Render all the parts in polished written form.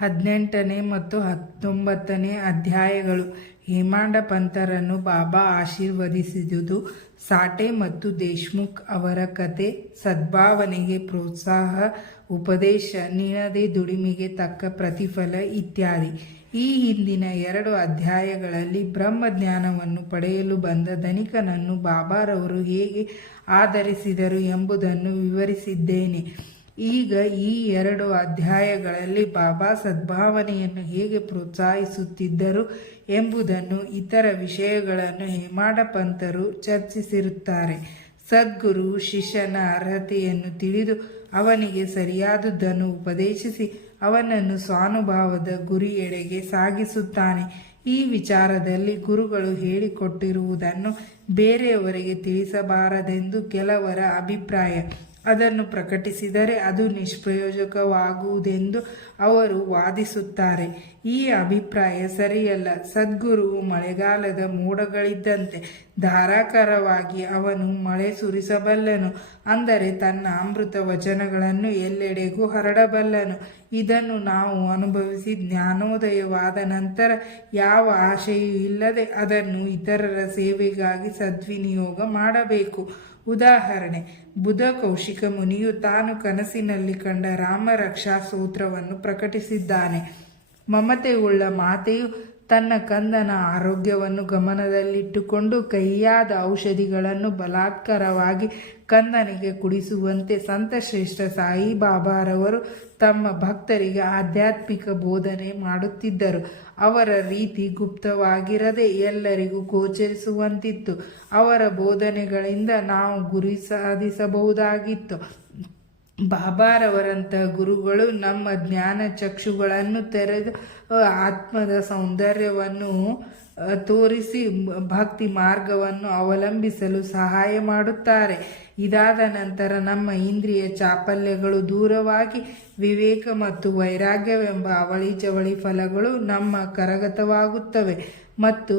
18ನೇ ಮತ್ತು 19ನೇ ಅಧ್ಯಾಯಗಳು. ಹೇಮಾಂಡ ಪಂತರನ್ನು ಬಾಬಾ ಆಶೀರ್ವದಿಸಿದುದು. ಸಾಟೆ ಮತ್ತು ದೇಶ್ಮುಖ್ ಅವರ ಕತೆ. ಸದ್ಭಾವನೆಗೆ ಪ್ರೋತ್ಸಾಹ, ಉಪದೇಶ, ನಿನದೇ ದುಡಿಮೆಗೆ ತಕ್ಕ ಪ್ರತಿಫಲ ಇತ್ಯಾದಿ. ಈ ಹಿಂದಿನ 2 ಅಧ್ಯಾಯಗಳಲ್ಲಿ ಬ್ರಹ್ಮಜ್ಞಾನವನ್ನು ಪಡೆಯಲು ಬಂದ ಧನಿಕನನ್ನು ಬಾಬಾರವರು ಹೇಗೆ ಆಧರಿಸಿದರು ಎಂಬುದನ್ನು ವಿವರಿಸಿದ್ದೇನೆ. ಈಗ ಈ 2 ಅಧ್ಯಾಯಗಳಲ್ಲಿ ಬಾಬಾ ಸದ್ಭಾವನೆಯನ್ನು ಹೇಗೆ ಪ್ರೋತ್ಸಾಹಿಸುತ್ತಿದ್ದರು ಎಂಬುದನ್ನು, ಇತರ ವಿಷಯಗಳನ್ನು ಹೇಮಾಡ ಪಂತರು ಚರ್ಚಿಸಿರುತ್ತಾರೆ. ಸದ್ಗುರು ಶಿಷ್ಯನ ಅರ್ಹತೆಯನ್ನು ತಿಳಿದು ಅವನಿಗೆ ಸರಿಯಾದುದನ್ನು ಉಪದೇಶಿಸಿ ಅವನನ್ನು ಸ್ವಾನುಭಾವದ ಗುರಿಯೆಡೆಗೆ ಸಾಗಿಸುತ್ತಾನೆ. ಈ ವಿಚಾರದಲ್ಲಿ ಗುರುಗಳು ಹೇಳಿಕೊಟ್ಟಿರುವುದನ್ನು ಬೇರೆಯವರಿಗೆ ತಿಳಿಸಬಾರದೆಂದು ಕೆಲವರ ಅಭಿಪ್ರಾಯ. ಅದನ್ನು ಪ್ರಕಟಿಸಿದರೆ ಅದು ನಿಷ್ಪ್ರಯೋಜಕವಾಗುವುದೆಂದು ಅವರು ವಾದಿಸುತ್ತಾರೆ. ಈ ಅಭಿಪ್ರಾಯ ಸರಿಯಲ್ಲ. ಸದ್ಗುರುವು ಮಳೆಗಾಲದ ಮೋಡಗಳಿದ್ದಂತೆ ಧಾರಾಕಾರವಾಗಿ ಅವನು ಮಳೆ ಸುರಿಸಬಲ್ಲನು. ಅಂದರೆ ತನ್ನ ಅಮೃತ ವಚನಗಳನ್ನು ಎಲ್ಲೆಡೆಗೂ ಹರಡಬಲ್ಲನು. ಇದನ್ನು ನಾವು ಅನುಭವಿಸಿ ಜ್ಞಾನೋದಯವಾದ ನಂತರ ಯಾವ ಆಶೆಯೂ ಇಲ್ಲದೆ ಅದನ್ನು ಇತರರ ಸೇವೆಗಾಗಿ ಸದ್ವಿನಿಯೋಗ ಮಾಡಬೇಕು. ಉದಾಹರಣೆ, ಬುಧ ಕೌಶಿಕ ಮುನಿಯು ತಾನು ಕನಸಿನಲ್ಲಿ ಕಂಡ ರಾಮ ರಕ್ಷಾ ಸ್ತೋತ್ರವನ್ನು ಪ್ರಕಟಿಸಿದ್ದಾನೆ. ಮಮತೆಯುಳ್ಳ ಮಾತೆಯು ತನ್ನ ಕಂದನ ಆರೋಗ್ಯವನ್ನು ಗಮನದಲ್ಲಿಟ್ಟುಕೊಂಡು ಕಹಿಯಾದ ಔಷಧಿಗಳನ್ನು ಬಲಾತ್ಕಾರವಾಗಿ ಕಂದನಿಗೆ ಕುಡಿಸುವಂತೆ ಸಂತಶ್ರೇಷ್ಠ ಸಾಯಿಬಾಬಾರವರು ತಮ್ಮ ಭಕ್ತರಿಗೆ ಆಧ್ಯಾತ್ಮಿಕ ಬೋಧನೆ ಮಾಡುತ್ತಿದ್ದರು. ಅವರ ರೀತಿ ಗುಪ್ತವಾಗಿರದೆ ಎಲ್ಲರಿಗೂ ಗೋಚರಿಸುವಂತಿತ್ತು. ಅವರ ಬೋಧನೆಗಳಿಂದ ನಾವು ಗುರಿ ಸಾಧಿಸಬಹುದಾಗಿತ್ತು. ಬಾಬಾರವರಂಥ ಗುರುಗಳು ನಮ್ಮ ಜ್ಞಾನ ಚಕ್ಷುಗಳನ್ನು ತೆರೆದು ಆತ್ಮದ ಸೌಂದರ್ಯವನ್ನು ತೋರಿಸಿ ಭಕ್ತಿ ಮಾರ್ಗವನ್ನು ಅವಲಂಬಿಸಲು ಸಹಾಯ ಮಾಡುತ್ತಾರೆ. ಇದಾದ ನಂತರ ನಮ್ಮ ಇಂದ್ರಿಯ ಚಾಪಲ್ಯಗಳು ದೂರವಾಗಿ ವಿವೇಕ ಮತ್ತು ವೈರಾಗ್ಯವೆಂಬ ಅವಳಿ ಜವಳಿ ಫಲಗಳು ನಮ್ಮ ಕರಗತವಾಗುತ್ತವೆ ಮತ್ತು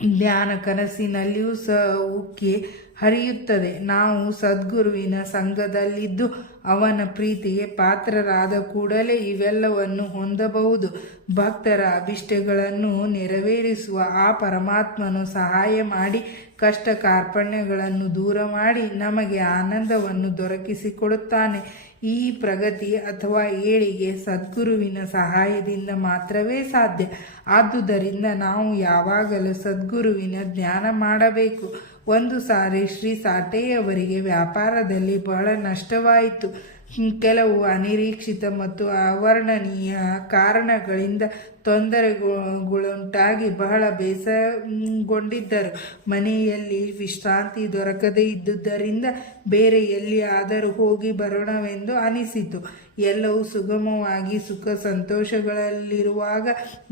ಜ್ಞಾನ ಕನಸಿನಲ್ಲಿಯೂ ಸಹ ಉಕ್ಕಿ ಹರಿಯುತ್ತದೆ. ನಾವು ಸದ್ಗುರುವಿನ ಸಂಘದಲ್ಲಿದ್ದು ಅವನ ಪ್ರೀತಿಗೆ ಪಾತ್ರರಾದ ಕೂಡಲೇ ಇವೆಲ್ಲವನ್ನು ಹೊಂದಬಹುದು. ಭಕ್ತರ ಅಭಿಷ್ಟಗಳನ್ನು ನೆರವೇರಿಸುವ ಆ ಪರಮಾತ್ಮನು ಸಹಾಯ ಮಾಡಿ ಕಷ್ಟ ಕಾರ್ಪಣ್ಯಗಳನ್ನು ದೂರ ಮಾಡಿ ನಮಗೆ ಆನಂದವನ್ನು ದೊರಕಿಸಿಕೊಡುತ್ತಾನೆ. ಈ ಪ್ರಗತಿ ಅಥವಾ ಏಳಿಗೆ ಸದ್ಗುರುವಿನ ಸಹಾಯದಿಂದ ಮಾತ್ರವೇ ಸಾಧ್ಯ. ಆದುದರಿಂದ ನಾವು ಯಾವಾಗಲೂ ಸದ್ಗುರುವಿನ ಧ್ಯಾನ ಮಾಡಬೇಕು. ಒಂದು ಸಾರಿ ಶ್ರೀ ಸಾಟೆಯವರಿಗೆ ವ್ಯಾಪಾರದಲ್ಲಿ ಬಹಳ ನಷ್ಟವಾಯಿತು. ಕೆಲವು ಅನಿರೀಕ್ಷಿತ ಮತ್ತು ಅವರ್ಣನೀಯ ಕಾರಣಗಳಿಂದ ತೊಂದರೆಗಳುಂಟಾಗಿ ಬಹಳ ಬೇಸರಗೊಂಡಿದ್ದರು. ಮನೆಯಲ್ಲಿ ವಿಶ್ರಾಂತಿ ದೊರಕದೇ ಇದ್ದುದರಿಂದ ಬೇರೆ ಎಲ್ಲಿಯಾದರೂ ಹೋಗಿ ಬರೋಣವೆಂದು ಅನಿಸಿತು. ಎಲ್ಲವೂ ಸುಗಮವಾಗಿ ಸುಖ ಸಂತೋಷಗಳಲ್ಲಿರುವಾಗ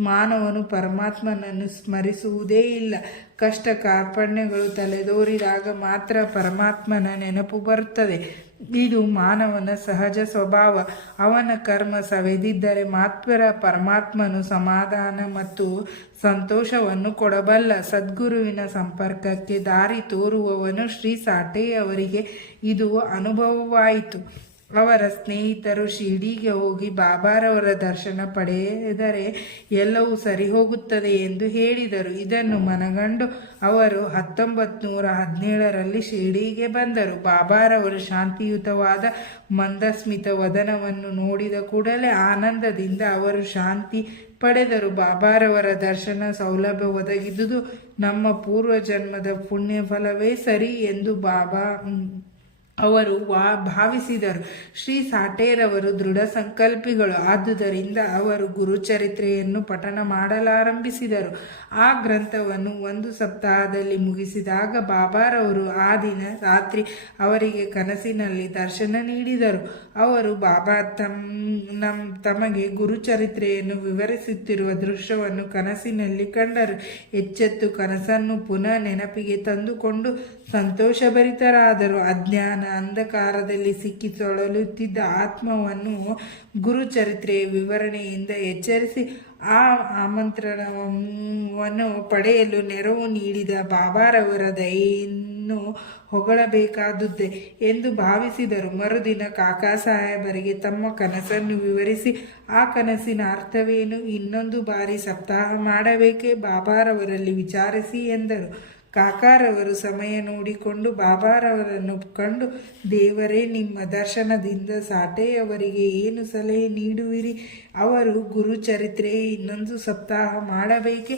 ಮಾನವನು ಪರಮಾತ್ಮನನ್ನು ಸ್ಮರಿಸುವುದೇ ಇಲ್ಲ. ಕಷ್ಟ ಕಾರ್ಪಣ್ಯಗಳು ತಲೆದೋರಿದಾಗ ಮಾತ್ರ ಪರಮಾತ್ಮನ ನೆನಪು ಬರುತ್ತದೆ. ಇದು ಮಾನವನ ಸಹಜ ಸ್ವಭಾವ. ಅವನ ಕರ್ಮ ಸವೆದಿದ್ದರೆ ಮಾತ್ರ ಪರಮಾತ್ಮನು ಸಮಾಧಾನ ಮತ್ತು ಸಂತೋಷವನ್ನು ಕೊಡಬಲ್ಲ. ಸದ್ಗುರುವಿನ ಸಂಪರ್ಕಕ್ಕೆ ದಾರಿ ತೋರುವವನು ಶ್ರೀ ಸಾಟೆಯವರಿಗೆ ಇದು ಅನುಭವವಾಯಿತು. ಅವರ ಸ್ನೇಹಿತರು ಶಿರ್ಡಿಗೆ ಹೋಗಿ ಬಾಬಾರವರ ದರ್ಶನ ಪಡೆದರೆ ಎಲ್ಲವೂ ಸರಿ ಹೋಗುತ್ತದೆ ಎಂದು ಹೇಳಿದರು. ಇದನ್ನು ಮನಗಂಡು ಅವರು 1917ರಲ್ಲಿ ಶಿರ್ಡಿಗೆ ಬಂದರು. ಬಾಬಾರವರು ಶಾಂತಿಯುತವಾದ ಮಂದಸ್ಮಿತ ವದನವನ್ನು ನೋಡಿದ ಕೂಡಲೇ ಆನಂದದಿಂದ ಅವರು ಶಾಂತಿ ಪಡೆದರು. ಬಾಬಾರವರ ದರ್ಶನ ಸೌಲಭ್ಯ ಒದಗಿದುದು ನಮ್ಮ ಪೂರ್ವಜನ್ಮದ ಪುಣ್ಯಫಲವೇ ಸರಿ ಎಂದು ಅವರು ಭಾವಿಸಿದರು. ಶ್ರೀ ಸಾಟೆರವರು ದೃಢ ಸಂಕಲ್ಪಿಗಳು. ಆದುದರಿಂದ ಅವರು ಗುರುಚರಿತ್ರೆಯನ್ನು ಪಠನ ಮಾಡಲಾರಂಭಿಸಿದರು. ಆ ಗ್ರಂಥವನ್ನು 1 ಸಪ್ತಾಹದಲ್ಲಿ ಮುಗಿಸಿದಾಗ ಬಾಬಾರವರು ಆ ದಿನ ರಾತ್ರಿ ಅವರಿಗೆ ಕನಸಿನಲ್ಲಿ ದರ್ಶನ ನೀಡಿದರು. ಅವರು ಬಾಬಾ ತಮಗೆ ಗುರುಚರಿತ್ರೆಯನ್ನು ವಿವರಿಸುತ್ತಿರುವ ದೃಶ್ಯವನ್ನು ಕನಸಿನಲ್ಲಿ ಕಂಡರು. ಎಚ್ಚೆತ್ತು ಕನಸನ್ನು ಪುನಃ ನೆನಪಿಗೆ ತಂದುಕೊಂಡು ಸಂತೋಷಭರಿತರಾದರು. ಅಜ್ಞಾನ ಅಂಧಕಾರದಲ್ಲಿ ಸಿಕ್ಕಿ ತೊಳಲುತ್ತಿದ್ದ ಆತ್ಮವನ್ನು ಗುರುಚರಿತ್ರೆಯ ವಿವರಣೆಯಿಂದ ಎಚ್ಚರಿಸಿ ಆ ಆಮಂತ್ರಣವನ್ನು ಪಡೆಯಲು ನೆರವು ನೀಡಿದ ಬಾಬಾರವರ ದಯೆಯಿಂದ ಇನ್ನು ಹೊಗಳಬೇಕಾದುದೇ ಎಂದು ಭಾವಿಸಿದರು. ಮರುದಿನ ಕಾಕಾ ಸಾಹೇಬರಿಗೆ ತಮ್ಮ ಕನಸನ್ನು ವಿವರಿಸಿ ಆ ಕನಸಿನ ಅರ್ಥವೇನು, ಇನ್ನೊಂದು ಬಾರಿ ಸಪ್ತಾಹ ಮಾಡಬೇಕೇ, ಬಾಬಾರವರಲ್ಲಿ ವಿಚಾರಿಸಿ ಎಂದರು. ಕಾಕಾರವರು ಸಮಯ ನೋಡಿಕೊಂಡು ಬಾಬಾರವರನ್ನು ಕಂಡು, ದೇವರೇ, ನಿಮ್ಮ ದರ್ಶನದಿಂದ ಸಾಟೆಯವರಿಗೆ ಏನು ಸಲಹೆ ನೀಡುವಿರಿ? ಅವರು ಗುರುಚರಿತ್ರೆ ಇನ್ನೊಂದು ಸಪ್ತಾಹ ಮಾಡಬೇಕೆ?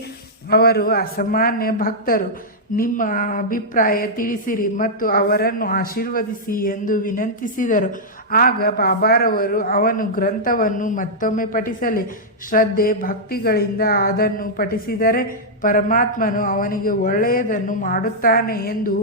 ಅವರು ಅಸಾಮಾನ್ಯ ಭಕ್ತರು, ನಿಮ್ಮ ಅಭಿಪ್ರಾಯ ತಿಳಿಸಿರಿ ಮತ್ತು ಅವರನ್ನು ಆಶೀರ್ವದಿಸಿ ಎಂದು ವಿನಂತಿಸಿದರು. ಆಗ ಬಾಬಾರವರು ಅವನು ಗ್ರಂಥವನ್ನು ಮತ್ತೊಮ್ಮೆ ಪಠಿಸಲಿ, ಶ್ರದ್ಧೆ ಭಕ್ತಿಗಳಿಂದ ಅದನ್ನು ಪಠಿಸಿದರೆ ಪರಮಾತ್ಮನು ಅವನಿಗೆ ಒಳ್ಳೆಯದನ್ನು ಮಾಡುತ್ತಾನೆ ಎಂದು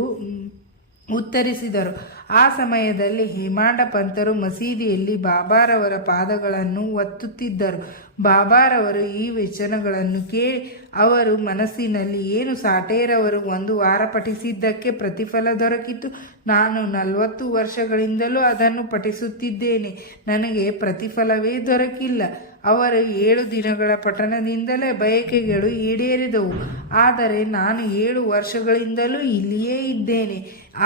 ಉತ್ತರಿಸಿದರು. ಆ ಸಮಯದಲ್ಲಿ ಹೇಮಾಂಡ ಪಂತರು ಮಸೀದಿಯಲ್ಲಿ ಬಾಬಾರವರ ಪಾದಗಳನ್ನು ಒತ್ತುತ್ತಿದ್ದರು. ಬಾಬಾರವರು ಈ ವಚನಗಳನ್ನು ಕೇಳಿ ಅವರು ಮನಸ್ಸಿನಲ್ಲಿ, ಏನು ಸಾಟೇರವರು 1 ವಾರ ಪಠಿಸಿದ್ದಕ್ಕೆ ಪ್ರತಿಫಲ ದೊರಕಿತು? ನಾನು 40 ವರ್ಷಗಳಿಂದಲೂ ಅದನ್ನು ಪಠಿಸುತ್ತಿದ್ದೇನೆ, ನನಗೆ ಪ್ರತಿಫಲವೇ ದೊರಕಿಲ್ಲ. ಅವರ 7 ದಿನಗಳ ಪಠಣದಿಂದಲೇ ಬಯಕೆಗಳು ಈಡೇರಿದವು. ಆದರೆ ನಾನು 7 ವರ್ಷಗಳಿಂದಲೂ ಇಲ್ಲಿಯೇ ಇದ್ದೇನೆ,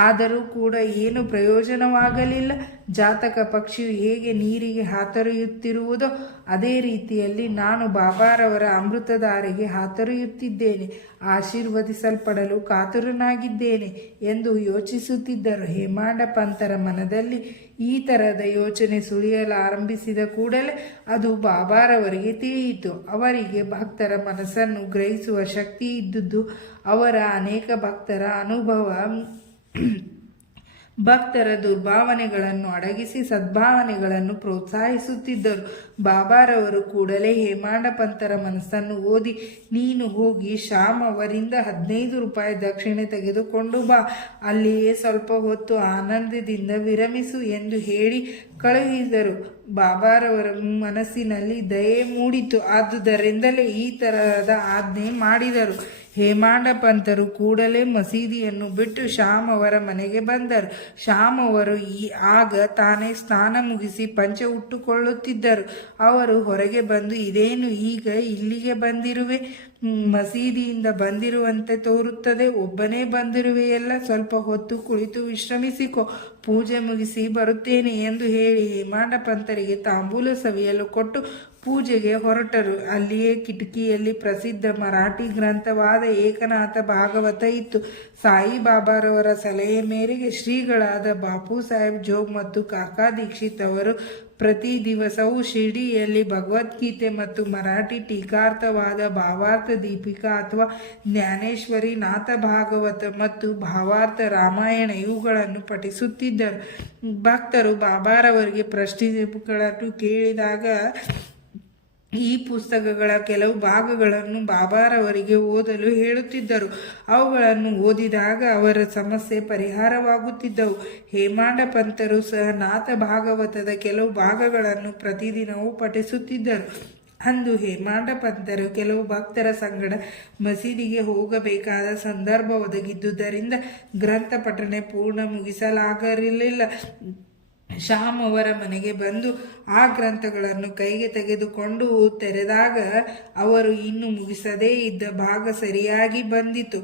ಆದರೂ ಕೂಡ ಏನು ಪ್ರಯೋಜನವಾಗಲಿಲ್ಲ. ಜಾತಕ ಪಕ್ಷಿಯು ಹೇಗೆ ನೀರಿಗೆ ಹಾತೊರೆಯುತ್ತಿರುವುದೋ ಅದೇ ರೀತಿಯಲ್ಲಿ ನಾನು ಬಾಬಾರವರ ಅಮೃತಧಾರೆಗೆ ಹಾತೊರೆಯುತ್ತಿದ್ದೇನೆ, ಆಶೀರ್ವದಿಸಲ್ಪಡಲು ಕಾತುರನಾಗಿದ್ದೇನೆ ಎಂದು ಯೋಚಿಸುತ್ತಿದ್ದರು. ಹೇಮಾಂಡ ಪಂತರ ಮನದಲ್ಲಿ ಈ ಥರದ ಯೋಚನೆ ಸುಳಿಯಲಾರಂಭಿಸಿದ ಕೂಡಲೇ ಅದು ಬಾಬಾರವರಿಗೆ ತಿಳಿಯಿತು. ಅವರಿಗೆ ಭಕ್ತರ ಮನಸ್ಸನ್ನು ಗ್ರಹಿಸುವ ಶಕ್ತಿ ಇದ್ದುದು ಅವರ ಅನೇಕ ಭಕ್ತರ ಅನುಭವ. ಭಕ್ತರ ದುರ್ಭಾವನೆಗಳನ್ನು ಅಡಗಿಸಿ ಸದ್ಭಾವನೆಗಳನ್ನು ಪ್ರೋತ್ಸಾಹಿಸುತ್ತಿದ್ದರು. ಬಾಬಾರವರು ಕೂಡಲೇ ಹೇಮಾಂಡ ಪಂತರ ಮನಸ್ಸನ್ನು ಓದಿ, ನೀನು ಹೋಗಿ ಶ್ಯಾಮ್ ಅವರಿಂದ 15 ರೂಪಾಯಿ ದಕ್ಷಿಣೆ ತೆಗೆದುಕೊಂಡು ಬಾ, ಅಲ್ಲಿಯೇ ಸ್ವಲ್ಪ ಹೊತ್ತು ಆನಂದದಿಂದ ವಿರಮಿಸು ಎಂದು ಹೇಳಿ ಕಳುಹಿದರು. ಬಾಬಾರವರ ಮನಸ್ಸಿನಲ್ಲಿ ದಯೆ ಮೂಡಿತು, ಆದುದರಿಂದಲೇ ಈ ತರಹದ ಆಜ್ಞೆ ಮಾಡಿದರು. ಹೇಮಾಂಡ ಪಂತರು ಕೂಡಲೇ ಮಸೀದಿಯನ್ನು ಬಿಟ್ಟು ಶ್ಯಾಮ್ ಅವರ ಮನೆಗೆ ಬಂದರು. ಶ್ಯಾಮ್ ಅವರು ಆಗ ತಾನೇ ಸ್ನಾನ ಮುಗಿಸಿ ಪಂಚೆ ಉಟ್ಟುಕೊಳ್ಳುತ್ತಿದ್ದರು. ಅವರು ಹೊರಗೆ ಬಂದು, ಇದೇನು ಈಗ ಇಲ್ಲಿಗೆ ಬಂದಿರುವೆ? ಮಸೀದಿಯಿಂದ ಬಂದಿರುವಂತೆ ತೋರುತ್ತದೆ, ಒಬ್ಬನೇ ಬಂದಿರುವೆಯಲ್ಲ, ಸ್ವಲ್ಪ ಹೊತ್ತು ಕುಳಿತು ವಿಶ್ರಮಿಸಿಕೊ, ಪೂಜೆ ಮುಗಿಸಿ ಬರುತ್ತೇನೆ ಎಂದು ಹೇಳಿ ಹೇಮಾಂಡ ಪಂತರಿಗೆ ತಾಂಬೂಲ ಸವಿಯಲು ಕೊಟ್ಟು ಪೂಜೆಗೆ ಹೊರಟರು. ಅಲ್ಲಿಯೇ ಕಿಟಕಿಯಲ್ಲಿ ಪ್ರಸಿದ್ಧ ಮರಾಠಿ ಗ್ರಂಥವಾದ ಏಕನಾಥ ಭಾಗವತ ಇತ್ತು. ಸಾಯಿಬಾಬಾರವರ ಸಲಹೆ ಮೇರೆಗೆ ಶ್ರೀಗಳಾದ ಬಾಪು ಸಾಹೇಬ್ ಜೋಗ್ ಮತ್ತು ಕಾಕಾ ದೀಕ್ಷಿತ್ ಅವರು ಪ್ರತಿ ದಿವಸವೂ ಶಿರ್ಡಿಯಲ್ಲಿ ಭಗವದ್ಗೀತೆ ಮತ್ತು ಮರಾಠಿ ಟೀಕಾರ್ಥವಾದ ಭಾವಾರ್ಥ ದೀಪಿಕಾ ಅಥವಾ ಜ್ಞಾನೇಶ್ವರಿ, ನಾಥ ಭಾಗವತ ಮತ್ತು ಭಾವಾರ್ಥ ರಾಮಾಯಣ ಇವುಗಳನ್ನು ಪಠಿಸುತ್ತಿದ್ದರು. ಭಕ್ತರು ಬಾಬಾರವರಿಗೆ ಪ್ರಶ್ನೆಗಳನ್ನು ಕೇಳಿದಾಗ ಈ ಪುಸ್ತಕಗಳ ಕೆಲವು ಭಾಗಗಳನ್ನು ಬಾಬಾರವರಿಗೆ ಓದಲು ಹೇಳುತ್ತಿದ್ದರು. ಅವುಗಳನ್ನು ಓದಿದಾಗ ಅವರ ಸಮಸ್ಯೆ ಪರಿಹಾರವಾಗುತ್ತಿದ್ದವು. ಹೇಮಾಂಡ ಪಂತರು ಸಹ ನಾಥ ಭಾಗವತದ ಕೆಲವು ಭಾಗಗಳನ್ನು ಪ್ರತಿದಿನವೂ ಪಠಿಸುತ್ತಿದ್ದರು. ಅಂದು ಹೇಮಾಂಡ ಪಂತರು ಕೆಲವು ಭಕ್ತರ ಸಂಗಡ ಮಸೀದಿಗೆ ಹೋಗಬೇಕಾದ ಸಂದರ್ಭ ಒದಗಿದ್ದುದರಿಂದ ಗ್ರಂಥ ಪಠಣೆ ಪೂರ್ಣ ಮುಗಿಸಲಾಗಿರಲಿಲ್ಲ. ಶ್ಯಾಮ್ ಅವರ ಮನೆಗೆ ಬಂದು ಆ ಗ್ರಂಥಗಳನ್ನು ಕೈಗೆ ತೆಗೆದುಕೊಂಡು ತೆರೆದಾಗ ಅವರು ಇನ್ನು ಮುಗಿಸದೇ ಇದ್ದ ಭಾಗ ಸರಿಯಾಗಿ ಬಂದಿತು.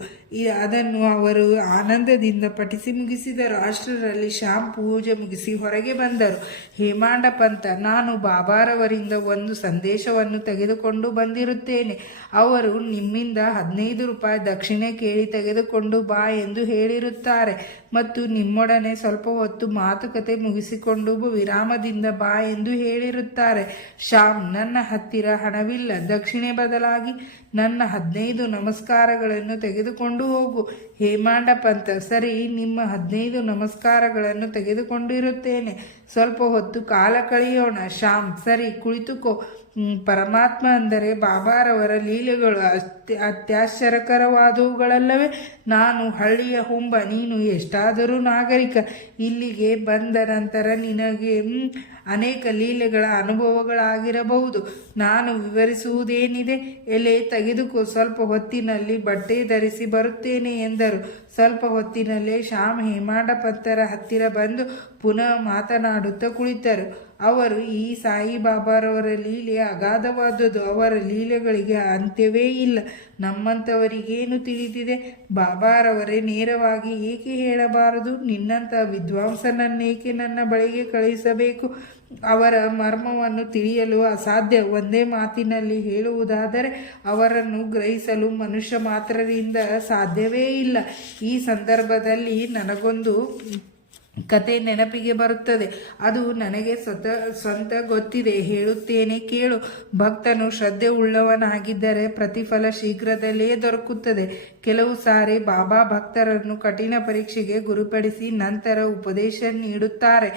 ಅದನ್ನು ಅವರು ಆನಂದದಿಂದ ಪಠಿಸಿ ಮುಗಿಸಿದರು. ಅಷ್ಟರಲ್ಲಿ ಶ್ಯಾಮ್ ಪೂಜೆ ಮುಗಿಸಿ ಹೊರಗೆ ಬಂದರು. ಹೇಮಾಂಡ ಪಂತ, ನಾನು ಬಾಬಾರವರಿಂದ ಒಂದು ಸಂದೇಶವನ್ನು ತೆಗೆದುಕೊಂಡು ಬಂದಿರುತ್ತೇನೆ. ಅವರು ನಿಮ್ಮಿಂದ 15 ರೂಪಾಯಿ ದಕ್ಷಿಣೆ ಕೇಳಿ ತೆಗೆದುಕೊಂಡು ಬಾ ಎಂದು ಹೇಳಿರುತ್ತಾರೆ ಮತ್ತು ನಿಮ್ಮೊಡನೆ ಸ್ವಲ್ಪ ಹೊತ್ತು ಮಾತುಕತೆ ಮುಗಿಸಿಕೊಂಡು ವಿರಾಮದಿಂದ ಬಾ ಎಂದು ಹೇಳಿರುತ್ತಾರೆ. ಶ್ಯಾಮ್, ನನ್ನ ಹತ್ತಿರ ಹಣವಿಲ್ಲ, ದಕ್ಷಿಣೆ ಬದಲಾಗಿ ನನ್ನ 15 ನಮಸ್ಕಾರಗಳನ್ನು ತೆಗೆದುಕೊಂಡು ಹೋಗು. ಹೇಮಾಂಡ ಪಂತ, ಸರಿ, ನಿಮ್ಮ 15 ನಮಸ್ಕಾರಗಳನ್ನು ತೆಗೆದುಕೊಂಡಿರುತ್ತೇನೆ, ಸ್ವಲ್ಪ ಹೊತ್ತು ಕಾಲ ಕಳೆಯೋಣ. ಶ್ಯಾಮ್, ಸರಿ, ಕುಳಿತುಕೋ. ಪರಮಾತ್ಮ ಅಂದರೆ ಬಾಬಾರವರ ಲೀಲೆಗಳು ಅತ್ಯಾಶ್ಚರ್ಯಕರವಾದವುಗಳಲ್ಲವೇ? ನಾನು ಹಳ್ಳಿಯ ಹುಂಬ, ನೀನು ಎಷ್ಟಾದರೂ ನಾಗರಿಕ. ಇಲ್ಲಿಗೆ ಬಂದ ನಂತರ ನಿನಗೆ ಅನೇಕ ಲೀಲೆಗಳ ಅನುಭವಗಳಾಗಿರಬಹುದು. ನಾನು ವಿವರಿಸುವುದೇನಿದೆ? ಎಲೆ ತೆಗೆದುಕೋ, ಸ್ವಲ್ಪ ಹೊತ್ತಿನಲ್ಲಿ ಬಟ್ಟೆ ಧರಿಸಿ ಬರುತ್ತೇನೆ ಎಂದರು. ಸ್ವಲ್ಪ ಹೊತ್ತಿನಲ್ಲೇ ಶ್ಯಾಮ್ ಹೇಮಾಂಡ ಪಂತರ ಹತ್ತಿರ ಬಂದು ಪುನಃ ಮಾತನಾಡುತ್ತಾ ಕುಳಿತರು. ಅವರು ಈ ಸಾಯಿಬಾಬಾರವರ ಲೀಲೆ ಅಗಾಧವಾದುದು. ಅವರ ಲೀಲೆಗಳಿಗೆ ಅಂತ್ಯವೇ ಇಲ್ಲ. ನಮ್ಮಂಥವರಿಗೇನು ತಿಳಿದಿದೆ? ಬಾಬಾರವರೇ ನೇರವಾಗಿ ಏಕೆ ಹೇಳಬಾರದು? ನಿನ್ನಂಥ ವಿದ್ವಾಂಸನನ್ನೇಕೆ ನನ್ನ ಬಳಿಗೆ ಕಳುಹಿಸಬೇಕು? ಅವರ ಮರ್ಮವನ್ನು ತಿಳಿಯಲು ಅಸಾಧ್ಯ. ಒಂದೇ ಮಾತಿನಲ್ಲಿ ಹೇಳುವುದಾದರೆ ಅವರನ್ನು ಗ್ರಹಿಸಲು ಮನುಷ್ಯ ಮಾತ್ರರಿಂದ ಸಾಧ್ಯವೇ ಇಲ್ಲ. ಈ ಸಂದರ್ಭದಲ್ಲಿ ನನಗೊಂದು ಕತೆ ನೆನಪಿಗೆ ಬರುತ್ತದೆ. ಅದು ನನಗೆ ಸ್ವಂತ ಗೊತ್ತಿದೆ, ಹೇಳುತ್ತೇನೆ ಕೇಳು. ಭಕ್ತನು ಶ್ರದ್ಧೆ ಉಳ್ಳವನಾಗಿದ್ದರೆ ಪ್ರತಿಫಲ ಶೀಘ್ರದಲ್ಲೇ ದೊರಕುತ್ತದೆ. ಕೆಲವು ಸಾರಿ ಬಾಬಾ ಭಕ್ತರನ್ನು ಕಠಿಣ ಪರೀಕ್ಷೆಗೆ ಗುರುಪಡಿಸಿ ನಂತರ ಉಪದೇಶ ನೀಡುತ್ತಾರೆ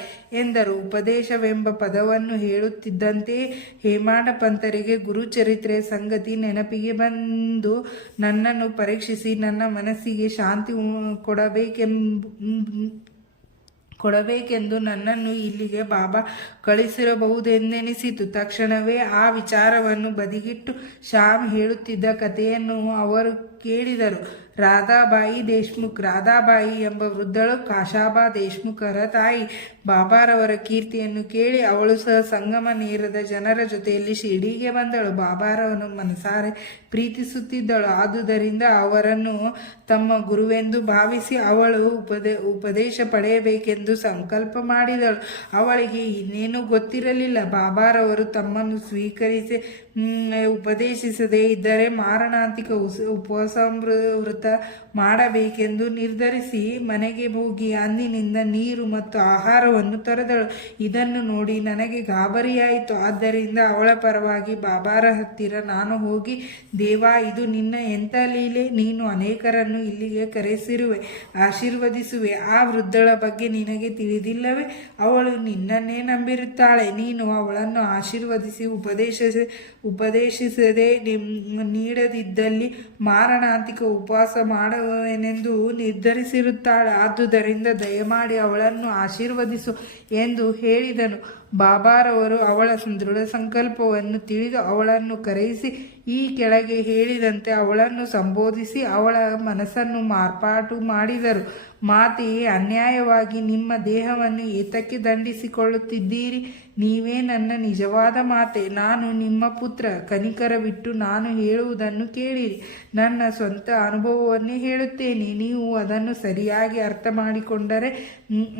ಎಂದರು. ಉಪದೇಶವೆಂಬ ಪದವನ್ನು ಹೇಳುತ್ತಿದ್ದಂತೆಯೇ ಹೇಮಾಡ ಪಂತರಿಗೆ ಗುರುಚರಿತ್ರೆ ಸಂಗತಿ ನೆನಪಿಗೆ ಬಂದು ನನ್ನನ್ನು ಪರೀಕ್ಷಿಸಿ ನನ್ನ ಮನಸ್ಸಿಗೆ ಶಾಂತಿ ಕೊಡಬೇಕೆಂದು ನನ್ನನ್ನು ಇಲ್ಲಿಗೆ ಬಾಬಾ ಕಳಿಸಿರಬಹುದೆಂದೆನಿಸಿತು. ತಕ್ಷಣವೇ ಆ ವಿಚಾರವನ್ನು ಬದಿಗಿಟ್ಟು ಶ್ಯಾಮ್ ಹೇಳುತ್ತಿದ್ದ ಕಥೆಯನ್ನು ಅವರು ಕೇಳಿದರು. ರಾಧಾಬಾಯಿ ಎಂಬ ವೃದ್ಧಳು ಕಾಶಾಬಾ ದೇಶ್ಮುಖರ ತಾಯಿ. ಬಾಬಾರವರ ಕೀರ್ತಿಯನ್ನು ಕೇಳಿ ಅವಳು ಸಹ ಸಂಗಮ ನೇರದ ಜನರ ಜೊತೆಯಲ್ಲಿ ಶಿರ್ಡಿಗೆ ಬಂದಳು. ಬಾಬಾರವನು ಮನಸಾರೆ ಪ್ರೀತಿಸುತ್ತಿದ್ದಳು. ಆದುದರಿಂದ ಅವರನ್ನು ತಮ್ಮ ಗುರುವೆಂದು ಭಾವಿಸಿ ಅವಳು ಉಪದೇಶ ಪಡೆಯಬೇಕೆಂದು ಸಂಕಲ್ಪ ಮಾಡಿದಳು. ಅವಳಿಗೆ ಇನ್ನೇನು ಗೊತ್ತಿರಲಿಲ್ಲ. ಬಾಬಾರವರು ತಮ್ಮನ್ನು ಸ್ವೀಕರಿಸಿ ಉಪದೇಶಿಸದೇ ಇದ್ದರೆ ಮಾರಣಾಂತಿಕ ಉಪಸಂಹೃತ ಮಾಡಬೇಕೆಂದು ನಿರ್ಧರಿಸಿ ಮನೆಗೆ ಹೋಗಿ ಅಂದಿನಿಂದ ನೀರು ಮತ್ತು ಆಹಾರವನ್ನು ತೊರೆದಳು. ಇದನ್ನು ನೋಡಿ ನನಗೆ ಗಾಬರಿಯಾಯಿತು. ಆದ್ದರಿಂದ ಅವಳ ಪರವಾಗಿ ಬಾಬಾರ ಹತ್ತಿರ ನಾನು ಹೋಗಿ, ದೇವಾ, ಇದು ನಿನ್ನ ಎಂಥ ಲೀಲೆ! ನೀನು ಅನೇಕರನ್ನು ಇಲ್ಲಿಗೆ ಕರೆಸಿರುವೆ, ಆಶೀರ್ವದಿಸುವೆ. ಆ ವೃದ್ಧಳ ಬಗ್ಗೆ ನಿನಗೆ ತಿಳಿದಿಲ್ಲವೇ? ಅವಳು ನಿನ್ನನ್ನೇ ನಂಬಿರುತ್ತಾಳೆ. ನೀನು ಅವಳನ್ನು ಆಶೀರ್ವದಿಸಿ ಉಪದೇಶಿಸದೆ ನೀಡದಿದ್ದಲ್ಲಿ ಮಾರಣಾಂತಿಕ ಉಪವಾಸ ಮಾಡುವೆನೆಂದು ನಿರ್ಧರಿಸಿರುತ್ತಾಳೆ. ಆದುದರಿಂದ ದಯಮಾಡಿ ಅವಳನ್ನು ಆಶೀರ್ವದಿಸು ಎಂದು ಹೇಳಿದನು. ಬಾಬಾರವರು ಅವಳ ದೃಢ ಸಂಕಲ್ಪವನ್ನು ತಿಳಿದು ಅವಳನ್ನು ಕರೆಯಿಸಿ ಈ ಕೆಳಗೆ ಹೇಳಿದಂತೆ ಅವಳನ್ನು ಸಂಬೋಧಿಸಿ ಅವಳ ಮನಸ್ಸನ್ನು ಮಾರ್ಪಾಟು ಮಾಡಿದರು. ಮಾತೆಯೇ, ಅನ್ಯಾಯವಾಗಿ ನಿಮ್ಮ ದೇಹವನ್ನು ಏತಕ್ಕೆ ದಂಡಿಸಿಕೊಳ್ಳುತ್ತಿದ್ದೀರಿ? ನೀವೇ ನನ್ನ ನಿಜವಾದ ಮಾತೆ. ನಾನು ನಿಮ್ಮ ಪುತ್ರ. ಕನಿಕರವಿಟ್ಟು ನಾನು ಹೇಳುವುದನ್ನು ಕೇಳಿರಿ. ನನ್ನ ಸ್ವಂತ ಅನುಭವವನ್ನೇ ಹೇಳುತ್ತೇನೆ. ನೀವು ಅದನ್ನು ಸರಿಯಾಗಿ ಅರ್ಥ ಮಾಡಿಕೊಂಡರೆ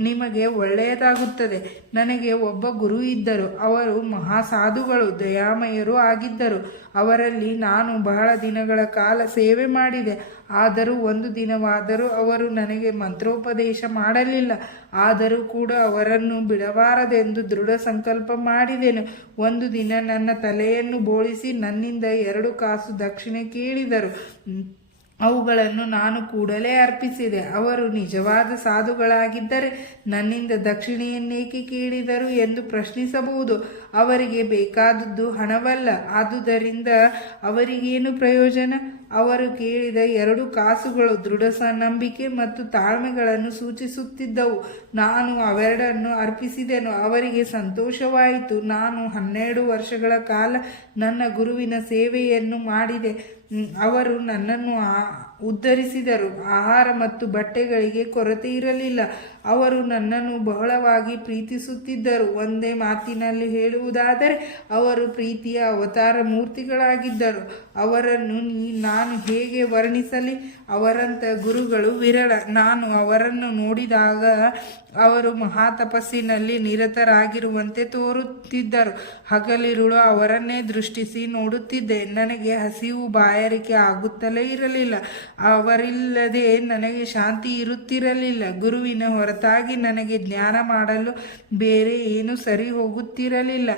ನಿಮಗೆ ಒಳ್ಳೆಯದಾಗುತ್ತದೆ. ನನಗೆ ಒಬ್ಬ ಗುರು ಇದ್ದರು. ಅವರು ಮಹಾಸಾಧುಗಳು, ದಯಾಮಯರೂ ಆಗಿದ್ದರು. ಅವರಲ್ಲಿ ನಾನು ಬಹಳ ದಿನಗಳ ಕಾಲ ಸೇವೆ ಮಾಡಿದೆ. ಆದರೂ ಒಂದು ದಿನವಾದರೂ ಅವರು ನನಗೆ ಮಂತ್ರೋಪದೇಶ ಮಾಡಲಿಲ್ಲ. ಆದರೂ ಕೂಡ ಅವರನ್ನು ಬಿಡಬಾರದೆಂದು ದೃಢ ಸಂಕಲ್ಪ ಮಾಡಿದೆನು. ಒಂದು ದಿನ ನನ್ನ ತಲೆಯನ್ನು ಬೋಳಿಸಿ ನನ್ನಿಂದ 2 ಕಾಸು ದಕ್ಷಿಣೆ ಕೇಳಿದರು. ಅವುಗಳನ್ನು ನಾನು ಕೂಡಲೇ ಅರ್ಪಿಸಿದೆ. ಅವರು ನಿಜವಾದ ಸಾಧುಗಳಾಗಿದ್ದರೆ ನನ್ನಿಂದ ದಕ್ಷಿಣೆಯನ್ನೇಕೆ ಕೇಳಿದರು ಎಂದು ಪ್ರಶ್ನಿಸಬಹುದು. ಅವರಿಗೆ ಬೇಕಾದದ್ದು ಹಣವಲ್ಲ. ಆದುದರಿಂದ ಅವರಿಗೇನು ಪ್ರಯೋಜನ? ಅವರು ಕೇಳಿದ 2 ಕಾಸುಗಳು ದೃಢ ನಂಬಿಕೆ ಮತ್ತು ತಾಳ್ಮೆಗಳನ್ನು ಸೂಚಿಸುತ್ತಿದ್ದವು. ನಾನು ಅವೆರಡನ್ನು ಅರ್ಪಿಸಿದೆನು. ಅವರಿಗೆ ಸಂತೋಷವಾಯಿತು. ನಾನು 12 ವರ್ಷಗಳ ಕಾಲ ನನ್ನ ಗುರುವಿನ ಸೇವೆಯನ್ನು ಮಾಡಿದೆ. ಅವರು ನನ್ನನ್ನು ಉದ್ಧರಿಸಿದರು. ಆಹಾರ ಮತ್ತು ಬಟ್ಟೆಗಳಿಗೆ ಕೊರತೆ ಇರಲಿಲ್ಲ. ಅವರು ನನ್ನನ್ನು ಬಹಳವಾಗಿ ಪ್ರೀತಿಸುತ್ತಿದ್ದರು. ಒಂದೇ ಮಾತಿನಲ್ಲಿ ಹೇಳುವುದಾದರೆ ಅವರು ಪ್ರೀತಿಯ ಅವತಾರ ಮೂರ್ತಿಗಳಾಗಿದ್ದರು. ಅವರನ್ನು ನಾನು ಹೇಗೆ ವರ್ಣಿಸಲಿ? ಅವರಂಥ ಗುರುಗಳು ವಿರಳ. ನಾನು ಅವರನ್ನು ನೋಡಿದಾಗ ಅವರು ಮಹಾ ತಪಸ್ಸಿನಲ್ಲಿ ನಿರತರಾಗಿರುವಂತೆ ತೋರುತ್ತಿದ್ದರು. ಹಗಲಿರುಳು ಅವರನ್ನೇ ದೃಷ್ಟಿಸಿ ನೋಡುತ್ತಿದ್ದೆ. ನನಗೆ ಹಸಿವು ಬಾಯಾರಿಕೆ ಆಗುತ್ತಲೇ ಇರಲಿಲ್ಲ. ಅವರಿಲ್ಲದೆ ನನಗೆ ಶಾಂತಿ ಇರುತ್ತಿರಲಿಲ್ಲ. ಗುರುವಿನ ಹೊರತಾಗಿ ನನಗೆ ಜ್ಞಾನ ಮಾಡಲು ಬೇರೆ ಏನು ಸರಿ ಹೋಗುತ್ತಿರಲಿಲ್ಲ.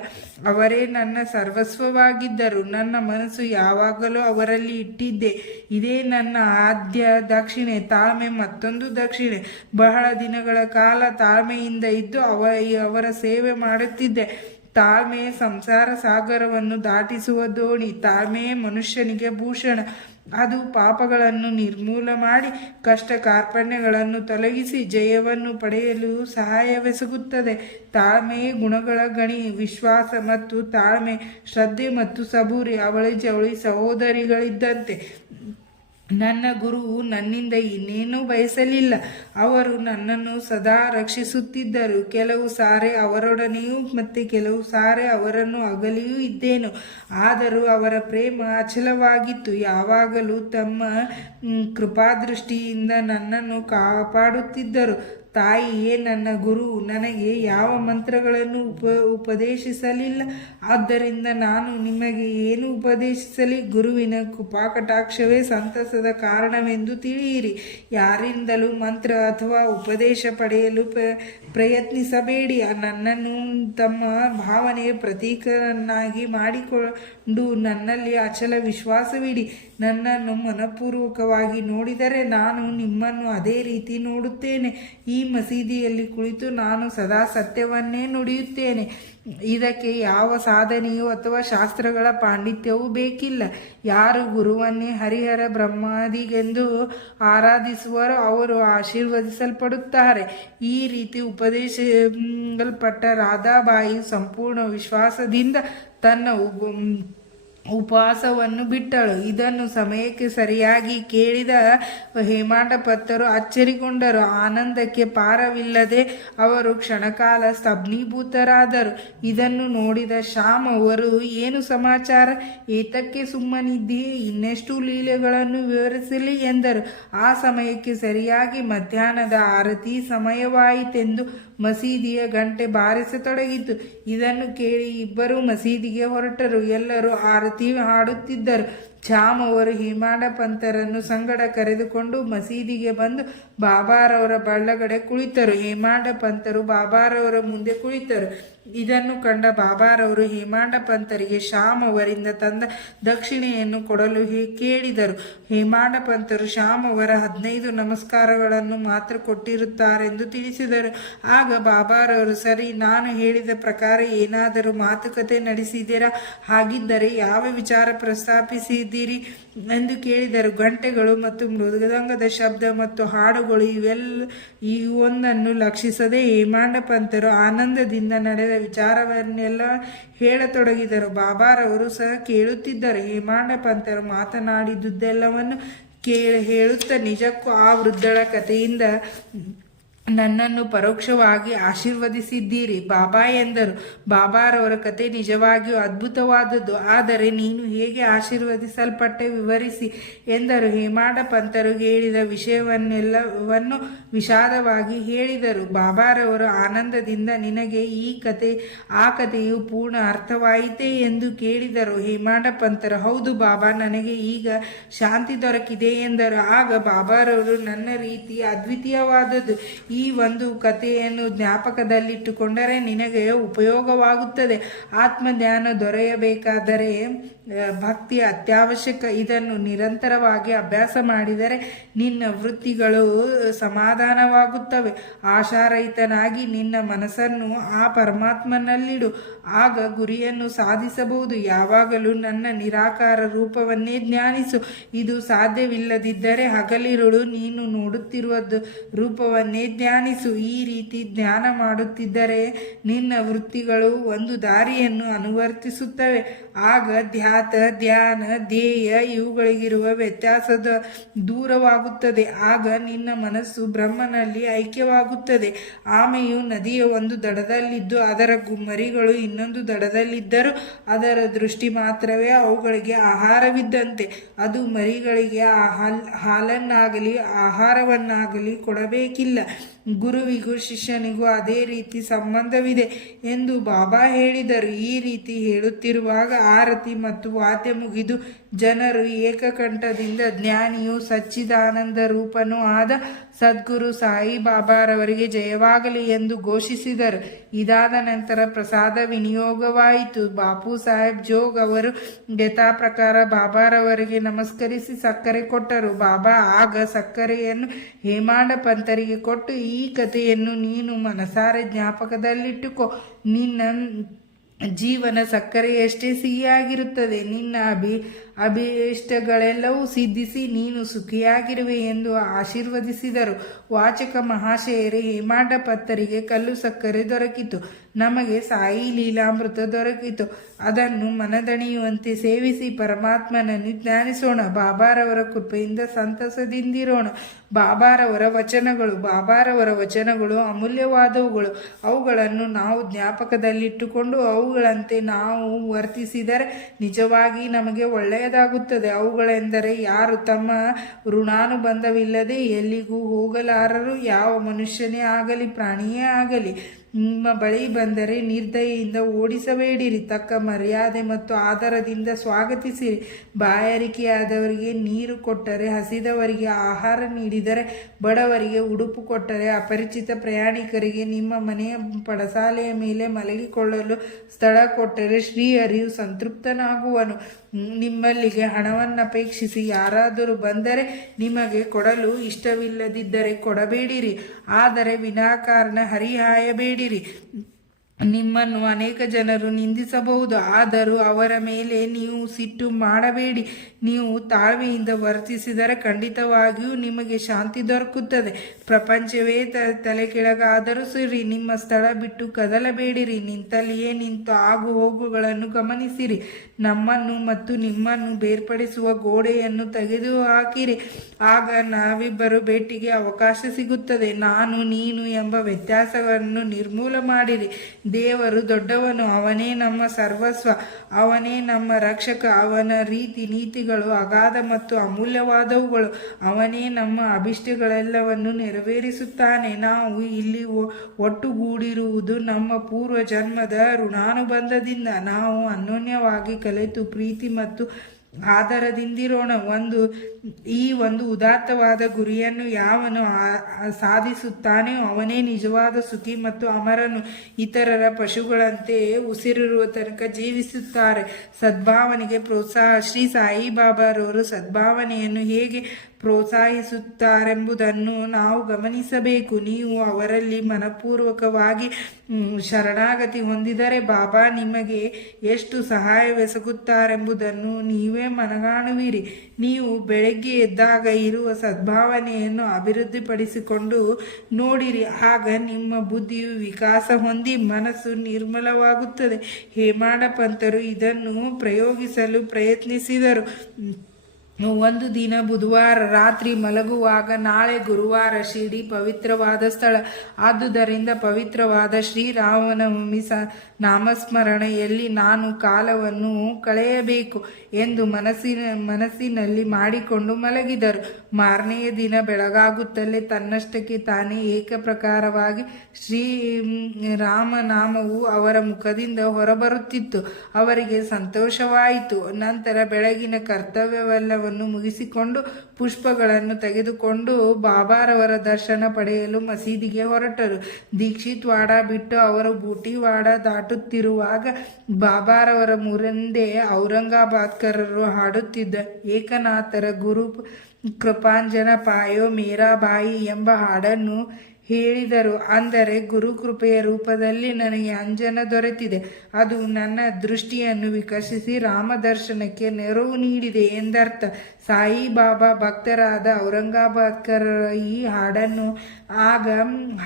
ಅವರೇ ನನ್ನ ಸರ್ವಸ್ವವಾಗಿದ್ದರು. ನನ್ನ ಮನಸ್ಸು ಯಾವಾಗಲೂ ಅವರಲ್ಲಿ ಇಟ್ಟಿದ್ದೆ. ಇದೇ ನನ್ನ ಆದ್ಯ ದಕ್ಷಿಣೆ. ತಾಳ್ಮೆ ಮತ್ತೊಂದು ದಕ್ಷಿಣೆ. ಬಹಳ ದಿನಗಳ ಕಾಲ ತಾಳ್ಮೆಯಿಂದ ಇದ್ದು ಅವರ ಸೇವೆ ಮಾಡುತ್ತಿದ್ದೆ. ತಾಳ್ಮೆ ಸಂಸಾರ ಸಾಗರವನ್ನು ದಾಟಿಸುವ ದೋಣಿ. ತಾಳ್ಮೆಯೇ ಮನುಷ್ಯನಿಗೆ ಭೂಷಣ. ಅದು ಪಾಪಗಳನ್ನು ನಿರ್ಮೂಲ ಮಾಡಿ ಕಷ್ಟ ಕಾರ್ಪಣ್ಯಗಳನ್ನು ತೊಲಗಿಸಿ ಜಯವನ್ನು ಪಡೆಯಲು ಸಹಾಯವೆಸಗುತ್ತದೆ. ತಾಳ್ಮೆಯೇ ಗುಣಗಳ ಗಣಿ. ವಿಶ್ವಾಸ ಮತ್ತು ತಾಳ್ಮೆ, ಶ್ರದ್ಧೆ ಮತ್ತು ಸಬೂರಿ ಅವಳಿ ಜವಳಿ ಸಹೋದರಿಗಳಿದ್ದಂತೆ. ನನ್ನ ಗುರುವು ನನ್ನಿಂದ ಇನ್ನೇನೂ ಬಯಸಲಿಲ್ಲ. ಅವರು ನನ್ನನ್ನು ಸದಾ ರಕ್ಷಿಸುತ್ತಿದ್ದರು. ಕೆಲವು ಸಾರೆ ಅವರೊಡನೆಯೂ ಮತ್ತೆ ಕೆಲವು ಸಾರೆ ಅವರನ್ನು ಅಗಲಿಯೂ ಇದ್ದೇನು. ಆದರೂ ಅವರ ಪ್ರೇಮ ಅಚಲವಾಗಿತ್ತು. ಯಾವಾಗಲೂ ತಮ್ಮ ಕೃಪಾದೃಷ್ಟಿಯಿಂದ ನನ್ನನ್ನು ಕಾಪಾಡುತ್ತಿದ್ದರು. ತಾಯಿಯೇ ನನ್ನ ಗುರು. ನನಗೆ ಯಾವ ಮಂತ್ರಗಳನ್ನು ಉಪದೇಶಿಸಲಿಲ್ಲ. ಆದ್ದರಿಂದ ನಾನು ನಿಮಗೆ ಏನು ಉಪದೇಶಿಸಲಿ? ಗುರುವಿನ ಕೃಪಾಕಟಾಕ್ಷವೇ ಸಂತಸದ ಕಾರಣವೆಂದು ತಿಳಿಯಿರಿ. ಯಾರಿಂದಲೂ ಮಂತ್ರ ಅಥವಾ ಉಪದೇಶ ಪಡೆಯಲು ಪ್ರಯತ್ನಿಸಬೇಡಿ. ನನ್ನನ್ನು ತಮ್ಮ ಭಾವನೆಯ ಪ್ರತೀಕರನ್ನಾಗಿ ಮಾಡಿಕೊಂಡು ನನ್ನಲ್ಲಿ ಅಚಲ ವಿಶ್ವಾಸವಿಡಿ. ನನ್ನನ್ನು ಮನಪೂರ್ವಕವಾಗಿ ನೋಡಿದರೆ ನಾನು ನಿಮ್ಮನ್ನು ಅದೇ ರೀತಿ ನೋಡುತ್ತೇನೆ. ಈ ಮಸೀದಿಯಲ್ಲಿ ಕುಳಿತು ನಾನು ಸದಾ ಸತ್ಯವನ್ನೇ ನುಡಿಯುತ್ತೇನೆ. ಇದಕ್ಕೆ ಯಾವ ಸಾಧನೆಯೂ ಅಥವಾ ಶಾಸ್ತ್ರಗಳ ಪಾಂಡಿತ್ಯವೂ ಬೇಕಿಲ್ಲ. ಯಾರು ಗುರುವನ್ನೇ ಹರಿಹರ ಬ್ರಹ್ಮಾದಿಗೆಂದು ಆರಾಧಿಸುವರೋ ಅವರು ಆಶೀರ್ವದಿಸಲ್ಪಡುತ್ತಾರೆ. ಈ ರೀತಿ ಉಪದೇಶಿಸಲ್ಪಟ್ಟ ರಾಧಾಬಾಯಿ ಸಂಪೂರ್ಣ ವಿಶ್ವಾಸದಿಂದ ತನ್ನ ಉಪವಾಸವನ್ನು ಬಿಟ್ಟಳು. ಇದನ್ನು ಸಮಯಕ್ಕೆ ಸರಿಯಾಗಿ ಕೇಳಿದ ಹೇಮಾಡಪಂತರು ಅಚ್ಚರಿಗೊಂಡರು. ಆನಂದಕ್ಕೆ ಪಾರವಿಲ್ಲದೆ ಅವರು ಕ್ಷಣಕಾಲ ಸ್ತಬ್ಧೀಭೂತರಾದರು. ಇದನ್ನು ನೋಡಿದ ಶ್ಯಾಮ್ ಅವರು, ಏನು ಸಮಾಚಾರ? ಏತಕ್ಕೆ ಸುಮ್ಮನಿದ್ದೀಯೇ? ಇನ್ನೆಷ್ಟು ಲೀಲೆಗಳನ್ನು ವಿವರಿಸಲಿ ಎಂದರು. ಆ ಸಮಯಕ್ಕೆ ಸರಿಯಾಗಿ ಮಧ್ಯಾಹ್ನದ ಆರತಿ ಸಮಯವಾಯಿತೆಂದು ಮಸೀದಿಯ ಗಂಟೆ ಬಾರಿಸತೊಡಗಿತು. ಇದನ್ನು ಕೇಳಿ ಇಬ್ಬರು ಮಸೀದಿಗೆ ಹೊರಟರು. ಎಲ್ಲರೂ ಆರತಿ ಹಾಡುತ್ತಿದ್ದರು. ಶ್ಯಾಮ್ ಅವರು ಹೇಮಾಡಪಂತರನ್ನು ಸಂಗಡ ಕರೆದುಕೊಂಡು ಮಸೀದಿಗೆ ಬಂದು ಬಾಬಾರವರ ಬಳ್ಳಗಡೆ ಕುಳಿತರು. ಹೇಮಾಡಪಂತರು ಬಾಬಾರವರ ಮುಂದೆ ಕುಳಿತರು. ಇದನ್ನು ಕಂಡ ಬಾಬಾರವರು ಹೇಮಾಡಪಂತರಿಗೆ ಶ್ಯಾಮ್ ಅವರಿಂದ ತಂದ ದಕ್ಷಿಣೆಯನ್ನು ಕೊಡಲು ಕೇಳಿದರು. ಹೇಮಾಡಪಂತರು ಶ್ಯಾಮ್ ಅವರ 15 ನಮಸ್ಕಾರಗಳನ್ನು ಮಾತ್ರ ಕೊಟ್ಟಿರುತ್ತಾರೆಂದು ತಿಳಿಸಿದರು. ಆಗ ಬಾಬಾರವರು, ಸರಿ, ನಾನು ಹೇಳಿದ ಪ್ರಕಾರ ಏನಾದರೂ ಮಾತುಕತೆ ನಡೆಸಿದ್ದೀರಾ? ಹಾಗಿದ್ದರೆ ಯಾವ ವಿಚಾರ ಪ್ರಸ್ತಾಪಿಸಿದ್ದೀರಿ ಎಂದು ಕೇಳಿದರು. ಗಂಟೆಗಳು ಮತ್ತು ಮೃದಂಗದ ಶಬ್ದ ಮತ್ತು ಹಾಡುಗಳು ಇವೊಂದನ್ನು ಲಕ್ಷಿಸದೆ ಹೇಮಾಡಪಂತರು ಆನಂದದಿಂದ ನಡೆದ ವಿಚಾರವನ್ನೆಲ್ಲ ಹೇಳತೊಡಗಿದರು. ಬಾಬಾರವರು ಸಹ ಕೇಳುತ್ತಿದ್ದರು. ಹೇಮಾಡಪಂತರು ಮಾತನಾಡಿದ್ದುದೆಲ್ಲವನ್ನು ಹೇಳುತ್ತಾ, ನಿಜಕ್ಕೂ ಆ ವೃದ್ಧಳ ಕಥೆಯಿಂದ ನನ್ನನ್ನು ಪರೋಕ್ಷವಾಗಿ ಆಶೀರ್ವದಿಸಿದ್ದೀರಿ ಬಾಬಾ ಎಂದರು. ಬಾಬಾರವರ ಕತೆ ನಿಜವಾಗಿಯೂ ಅದ್ಭುತವಾದದ್ದು. ಆದರೆ ನೀನು ಹೇಗೆ ಆಶೀರ್ವದಿಸಲ್ಪಟ್ಟೆ, ವಿವರಿಸಿ ಎಂದರು. ಹೇಮಾಡಪಂತರು ಹೇಳಿದ ವಿಷಯವನ್ನೆಲ್ಲವನ್ನು ವಿಷಾದವಾಗಿ ಹೇಳಿದರು. ಬಾಬಾರವರು ಆನಂದದಿಂದ, ನಿನಗೆ ಆ ಕಥೆಯು ಪೂರ್ಣ ಅರ್ಥವಾಯಿತೇ ಎಂದು ಕೇಳಿದರು. ಹೇಮಾಡಪಂತರು, ಹೌದು ಬಾಬಾ, ನನಗೆ ಈಗ ಶಾಂತಿ ದೊರಕಿದೆ ಎಂದರು. ಆಗ ಬಾಬಾರವರು, ನನ್ನ ರೀತಿ ಅದ್ವಿತೀಯವಾದದ್ದು. ಈ ಒಂದು ಕಥೆಯನ್ನು ಜ್ಞಾಪಕದಲ್ಲಿಟ್ಟುಕೊಂಡರೆ ನಿನಗೆ ಉಪಯೋಗವಾಗುತ್ತದೆ. ಆತ್ಮಜ್ಞಾನ ದೊರೆಯಬೇಕಾದರೆ ಭಕ್ತಿ ಅತ್ಯವಶ್ಯಕ. ಇದನ್ನು ನಿರಂತರವಾಗಿ ಅಭ್ಯಾಸ ಮಾಡಿದರೆ ನಿನ್ನ ವೃತ್ತಿಗಳು ಸಮಾಧಾನವಾಗುತ್ತವೆ. ಆಶಾರಹಿತನಾಗಿ ನಿನ್ನ ಮನಸ್ಸನ್ನು ಆ ಪರಮಾತ್ಮನಲ್ಲಿಡು. ಆಗ ಗುರಿಯನ್ನು ಸಾಧಿಸಬಹುದು. ಯಾವಾಗಲೂ ನನ್ನ ನಿರಾಕಾರ ರೂಪವನ್ನೇ ಧ್ಯಾನಿಸು. ಇದು ಸಾಧ್ಯವಿಲ್ಲದಿದ್ದರೆ ಹಗಲಿರುಳು ನೀನು ನೋಡುತ್ತಿರುವ ರೂಪವನ್ನೇ ಧ್ಯಾನಿಸು. ಈ ರೀತಿ ಧ್ಯಾನ ಮಾಡುತ್ತಿದ್ದರೆ ನಿನ್ನ ವೃತ್ತಿಗಳು ಒಂದು ದಾರಿಯನ್ನು ಅನುವರ್ತಿಸುತ್ತವೆ. ಆಗ ಧ್ಯಾನ, ಧ್ಯೇಯ ಇವುಗಳಿಗಿರುವ ವ್ಯತ್ಯಾಸದ ದೂರವಾಗುತ್ತದೆ. ಆಗ ನಿನ್ನ ಮನಸ್ಸು ಬ್ರಹ್ಮನಲ್ಲಿ ಐಕ್ಯವಾಗುತ್ತದೆ. ಆಮೆಯು ನದಿಯ ಒಂದು ದಡದಲ್ಲಿದ್ದು ಅದರ ಮರಿಗಳು ಇನ್ನೊಂದು ದಡದಲ್ಲಿದ್ದರೂ ಅದರ ದೃಷ್ಟಿ ಮಾತ್ರವೇ ಅವುಗಳಿಗೆ ಆಹಾರವಿದ್ದಂತೆ. ಅದು ಮರಿಗಳಿಗೆ ಹಾಲನ್ನಾಗಲಿ ಆಹಾರವನ್ನಾಗಲಿ ಕೊಡಬೇಕಿಲ್ಲ. ಗುರುವಿಗೂ ಶಿಷ್ಯನಿಗೂ ಅದೇ ರೀತಿ ಸಂಬಂಧವಿದೆ ಎಂದು ಬಾಬಾ ಹೇಳಿದರು. ಈ ರೀತಿ ಹೇಳುತ್ತಿರುವಾಗ ಆರತಿ ಮತ್ತು ವಾದ್ಯ ಮುಗಿದು ಜನರು ಏಕಕಂಠದಿಂದ ಜ್ಞಾನಿಯು ಸಚ್ಚಿದಾನಂದ ರೂಪನೂ ಆದ ಸದ್ಗುರು ಸಾಯಿ ಬಾಬಾರವರಿಗೆ ಜಯವಾಗಲಿ ಎಂದು ಘೋಷಿಸಿದರು. ಇದಾದ ನಂತರ ಪ್ರಸಾದ ವಿನಿಯೋಗವಾಯಿತು. ಬಾಪು ಸಾಹೇಬ್ ಜೋಗ್ ಅವರು ಯಥಾ ಪ್ರಕಾರ ಬಾಬಾರವರಿಗೆ ನಮಸ್ಕರಿಸಿ ಸಕ್ಕರೆ ಕೊಟ್ಟರು. ಬಾಬಾ ಆಗ ಸಕ್ಕರೆಯನ್ನು ಹೇಮಾಡಪಂತರಿಗೆ ಕೊಟ್ಟು, ಈ ಕಥೆಯನ್ನು ನೀನು ಮನಸಾರೆ ಜ್ಞಾಪಕದಲ್ಲಿಟ್ಟುಕೋ. ನಿನ್ನ ಜೀವನ ಸಕ್ಕರೆಯಷ್ಟೇ ಸಿಹಿಯಾಗಿರುತ್ತದೆ. ನಿನ್ನ ಅಭೀಷ್ಟಗಳೆಲ್ಲವೂ ಸಿದ್ಧಿಸಿ ನೀನು ಸುಖಿಯಾಗಿರುವೆ ಎಂದು ಆಶೀರ್ವದಿಸಿದರು. ವಾಚಕ ಮಹಾಶಯರೇ, ಹೇಮಾಡ ಪತ್ತರಿಗೆ ಕಲ್ಲು ಸಕ್ಕರೆ ದೊರಕಿತು, ನಮಗೆ ಸಾಯಿ ಲೀಲಾಮೃತ ದೊರಕಿತು. ಅದನ್ನು ಮನದಣಿಯುವಂತೆ ಸೇವಿಸಿ ಪರಮಾತ್ಮನನ್ನು ಜ್ಞಾನಿಸೋಣ. ಬಾಬಾರವರ ಕೃಪೆಯಿಂದ ಸಂತಸದಿಂದಿರೋಣ. ಬಾಬಾರವರ ವಚನಗಳು ಅಮೂಲ್ಯವಾದವುಗಳು. ಅವುಗಳನ್ನು ನಾವು ಜ್ಞಾಪಕದಲ್ಲಿಟ್ಟುಕೊಂಡು ಅವುಗಳಂತೆ ನಾವು ವರ್ತಿಸಿದರೆ ನಿಜವಾಗಿ ನಮಗೆ ಒಳ್ಳೆಯದಾಗುತ್ತದೆ. ಅವುಗಳೆಂದರೆ, ಯಾರು ತಮ್ಮ ಋಣಾನುಬಂಧವಿಲ್ಲದೆ ಎಲ್ಲಿಗೂ ಹೋಗಲಾರರು, ಯಾವ ಮನುಷ್ಯನೇ ಆಗಲಿ ಪ್ರಾಣಿಯೇ ಆಗಲಿ. ನಿಮ್ಮ ಬಳಿ ಬಂದರೆ ನಿರ್ದಯೆಯಿಂದ ಓಡಿಸಬೇಡಿರಿ, ತಕ್ಕ ಮರ್ಯಾದೆ ಮತ್ತು ಆದರದಿಂದ ಸ್ವಾಗತಿಸಿರಿ. ಬಾಯಾರಿಕೆಯಾದವರಿಗೆ ನೀರು ಕೊಟ್ಟರೆ, ಹಸಿದವರಿಗೆ ಆಹಾರ ನೀಡಿದರೆ, ಬಡವರಿಗೆ ಉಡುಪು ಕೊಟ್ಟರೆ, ಅಪರಿಚಿತ ಪ್ರಯಾಣಿಕರಿಗೆ ನಿಮ್ಮ ಮನೆಯ ಪಡಸಾಲೆಯ ಮೇಲೆ ಮಲಗಿಕೊಳ್ಳಲು ಸ್ಥಳ ಕೊಟ್ಟರೆ ಶ್ರೀಹರಿಯು ಸಂತೃಪ್ತನಾಗುವನು. ನಿಮ್ಮಲ್ಲಿಗೆ ಹಣವನ್ನಪೇಕ್ಷಿಸಿ ಯಾರಾದರೂ ಬಂದರೆ ನಿಮಗೆ ಕೊಡಲು ಇಷ್ಟವಿಲ್ಲದಿದ್ದರೆ ಕೊಡಬೇಡಿರಿ, ಆದರೆ ವಿನಾಕಾರಣ ಹರಿಹಾಯಬೇಡಿರಿ. ನಿಮ್ಮನ್ನು ಅನೇಕ ಜನರು ನಿಂದಿಸಬಹುದು, ಆದರೂ ಅವರ ಮೇಲೆ ನೀವು ಸಿಟ್ಟು ಮಾಡಬೇಡಿ. ನೀವು ತಾಳ್ಮೆಯಿಂದ ವರ್ತಿಸಿದರೆ ಖಂಡಿತವಾಗಿಯೂ ನಿಮಗೆ ಶಾಂತಿ ದೊರಕುತ್ತದೆ. ಪ್ರಪಂಚವೇ ತಲೆ ಕೆಳಗಾದರೂ ಸರಿ, ನಿಮ್ಮ ಸ್ಥಳ ಬಿಟ್ಟು ಕದಲಬೇಡಿರಿ. ನಿಂತಲ್ಲಿಯೇ ನಿಂತು ಆಗು ಹೋಗುಗಳನ್ನು ಗಮನಿಸಿರಿ. ನಮ್ಮನ್ನು ಮತ್ತು ನಿಮ್ಮನ್ನು ಬೇರ್ಪಡಿಸುವ ಗೋಡೆಯನ್ನು ತೆಗೆದು ಹಾಕಿರಿ. ಆಗ ನಾವಿಬ್ಬರು ಭೇಟಿಗೆ ಅವಕಾಶ ಸಿಗುತ್ತದೆ. ನಾನು ನೀನು ಎಂಬ ವ್ಯತ್ಯಾಸವನ್ನು ನಿರ್ಮೂಲ ಮಾಡಿರಿ. ದೇವರು ದೊಡ್ಡವನು, ಅವನೇ ನಮ್ಮ ಸರ್ವಸ್ವ, ಅವನೇ ನಮ್ಮ ರಕ್ಷಕ. ಅವನ ರೀತಿ ನೀತಿಗಳು ಅಗಾಧ ಮತ್ತು ಅಮೂಲ್ಯವಾದವುಗಳು. ಅವನೇ ನಮ್ಮ ಅಭಿಷ್ಟಗಳೆಲ್ಲವನ್ನು ನೆರವೇರಿಸುತ್ತಾನೆ. ನಾವು ಇಲ್ಲಿ ಒಟ್ಟುಗೂಡಿರುವುದು ನಮ್ಮ ಪೂರ್ವ ಜನ್ಮದ ಋಣಾನುಬಂಧದಿಂದ. ನಾವು ಅನ್ಯೋನ್ಯವಾಗಿ ಕಲಿತು ಪ್ರೀತಿ ಮತ್ತು ಆದರದಿಂದಿರೋಣ. ಈ ಒಂದು ಉದಾತ್ತವಾದ ಗುರಿಯನ್ನು ಯಾವನು ಸಾಧಿಸುತ್ತಾನೆಯೋ ಅವನೇ ನಿಜವಾದ ಸುಖಿ ಮತ್ತು ಅಮರನು. ಇತರರ ಪಶುಗಳಂತೆ ಉಸಿರಿರುವ ತನಕ ಜೀವಿಸುತ್ತಾರೆ. ಸದ್ಭಾವನೆಗೆ ಪ್ರೋತ್ಸಾಹ. ಶ್ರೀ ಸಾಯಿಬಾಬಾರವರು ಸದ್ಭಾವನೆಯನ್ನು ಹೇಗೆ ಪ್ರೋತ್ಸಾಹಿಸುತ್ತಾರೆಂಬುದನ್ನು ನಾವು ಗಮನಿಸಬೇಕು. ನೀವು ಅವರಲ್ಲಿ ಮನಪೂರ್ವಕವಾಗಿ ಶರಣಾಗತಿ ಹೊಂದಿದರೆ ಬಾಬಾ ನಿಮಗೆ ಎಷ್ಟು ಸಹಾಯವೆಸಗುತ್ತಾರೆಂಬುದನ್ನು ನೀವೇ ಮನಗಾಣುವಿರಿ. ನೀವು ಬೆಳಗ್ಗೆ ಎದ್ದಾಗ ಇರುವ ಸದ್ಭಾವನೆಯನ್ನು ಅಭಿವೃದ್ಧಿಪಡಿಸಿಕೊಂಡು ನೋಡಿರಿ. ಆಗ ನಿಮ್ಮ ಬುದ್ಧಿಯು ವಿಕಾಸ ಹೊಂದಿ ಮನಸ್ಸು ನಿರ್ಮಲವಾಗುತ್ತದೆ. ಹೇಮಾಡ ಪಂತರು ಇದನ್ನು ಪ್ರಯೋಗಿಸಲು ಪ್ರಯತ್ನಿಸಿದರು. ಒಂದು ದಿನ ಬುಧವಾರ ರಾತ್ರಿ ಮಲಗುವಾಗ, ನಾಳೆ ಗುರುವಾರ, ಶಿರ್ಡಿ ಪವಿತ್ರವಾದ ಸ್ಥಳ, ಆದುದರಿಂದ ಪವಿತ್ರವಾದ ಶ್ರೀರಾಮನವಮಿ ನಾಮಸ್ಮರಣೆಯಲ್ಲಿ ನಾನು ಕಾಲವನ್ನು ಕಳೆಯಬೇಕು ಎಂದು ಮನಸ್ಸಿನಲ್ಲಿ ಮಾಡಿಕೊಂಡು ಮಲಗಿದರು. ಮಾರನೆಯ ದಿನ ಬೆಳಗಾಗುತ್ತಲೇ ತನ್ನಷ್ಟಕ್ಕೆ ತಾನೇ ಏಕಪ್ರಕಾರವಾಗಿ ಶ್ರೀರಾಮನಾಮವು ಅವರ ಮುಖದಿಂದ ಹೊರಬರುತ್ತಿತ್ತು. ಅವರಿಗೆ ಸಂತೋಷವಾಯಿತು. ನಂತರ ಬೆಳಗಿನ ಕರ್ತವ್ಯವೆಲ್ಲವನ್ನು ಮುಗಿಸಿಕೊಂಡು ಪುಷ್ಪಗಳನ್ನು ತೆಗೆದುಕೊಂಡು ಬಾಬಾರವರ ದರ್ಶನ ಪಡೆಯಲು ಮಸೀದಿಗೆ ಹೊರಟರು. ದೀಕ್ಷಿತ್ ವಾಡ ಬಿಟ್ಟು ಅವರು ಬೂಟಿವಾಡ ದಾಟುತ್ತಿರುವಾಗ ಬಾಬಾರವರ ಮುಂದೆ ಔರಂಗಾಬಾದ್ಕರರು ಹಾಡುತ್ತಿದ್ದ ಏಕನಾಥರ ಗುರು ಕೃಪಾಂಜನ ಪಾಯೋ ಮೇರಾ ಬಾಯಿ ಎಂಬ ಹಾಡನ್ನು ಹೇಳಿದರು. ಅಂದರೆ, ಗುರು ಕೃಪೆಯ ರೂಪದಲ್ಲಿ ನನಗೆ ಅಂಜನ ದೊರೆತಿದೆ. ಅದು ನನ್ನ ದೃಷ್ಟಿಯನ್ನು ವಿಕಸಿಸಿ ರಾಮದರ್ಶನಕ್ಕೆ ನೆರವು ನೀಡಿದೆ ಎಂದರ್ಥ. ಸಾಯಿಬಾಬಾ ಭಕ್ತರಾದ ಔರಂಗಾಬಾದ್ಕರರ ಈ ಹಾಡನ್ನು ಆಗ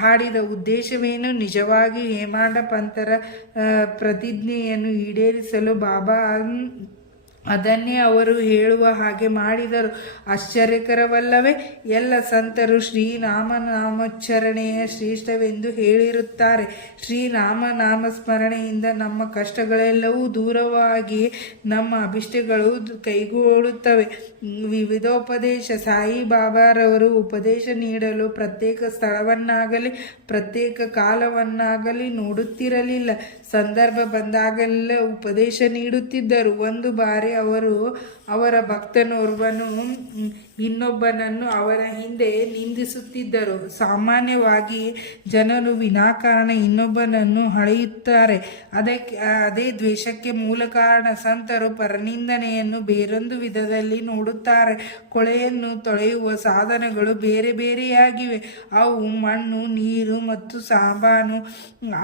ಹಾಡಿದ ಉದ್ದೇಶವೇನು? ನಿಜವಾಗಿ ಹೇಮಾಡ ಪಂತರ ಪ್ರತಿಜ್ಞೆಯನ್ನು ಈಡೇರಿಸಲು ಬಾಬಾ ಅದನ್ನೇ ಅವರು ಹೇಳುವ ಹಾಗೆ ಮಾಡಿದರು. ಆಶ್ಚರ್ಯಕರವಲ್ಲವೇ? ಎಲ್ಲ ಸಂತರು ಶ್ರೀರಾಮನಾಮೋಚ್ಚರಣೆಯ ಶ್ರೇಷ್ಠವೆಂದು ಹೇಳಿರುತ್ತಾರೆ. ಶ್ರೀರಾಮನಾಮ ಸ್ಮರಣೆಯಿಂದ ನಮ್ಮ ಕಷ್ಟಗಳೆಲ್ಲವೂ ದೂರವಾಗಿ ನಮ್ಮ ಅಭಿಷ್ಟಗಳು ಕೈಗೂಡುತ್ತವೆ. ವಿವಿಧೋಪದೇಶ. ಸಾಯಿಬಾಬಾರವರು ಉಪದೇಶ ನೀಡಲು ಪ್ರತ್ಯೇಕ ಸ್ಥಳವನ್ನಾಗಲಿ ಪ್ರತ್ಯೇಕ ಕಾಲವನ್ನಾಗಲಿ ನೋಡುತ್ತಿರಲಿಲ್ಲ. ಸಂದರ್ಭ ಬಂದಾಗಲೆಲ್ಲ ಉಪದೇಶ ನೀಡುತ್ತಿದ್ದರು. ಒಂದು ಬಾರಿ ಅವರು ಅವರ ಭಕ್ತನೋರ್ವನು ಇನ್ನೊಬ್ಬನನ್ನು ಅವರ ಹಿಂದೆ ನಿಂದಿಸುತ್ತಿದ್ದರು. ಸಾಮಾನ್ಯವಾಗಿ ಜನರು ವಿನಾಕಾರಣ ಇನ್ನೊಬ್ಬನನ್ನು ಹಳೆಯುತ್ತಾರೆ. ಅದೇ ದ್ವೇಷಕ್ಕೆ ಮೂಲ ಕಾರಣ. ಸಂತರು ಪರನಿಂದನೆಯನ್ನು ಬೇರೊಂದು ವಿಧದಲ್ಲಿ ನೋಡುತ್ತಾರೆ. ಕೊಳೆಯನ್ನು ತೊಳೆಯುವ ಸಾಧನಗಳು ಬೇರೆ ಬೇರೆಯಾಗಿವೆ. ಅವು ಮಣ್ಣು, ನೀರು ಮತ್ತು ಸಾಬಾನು.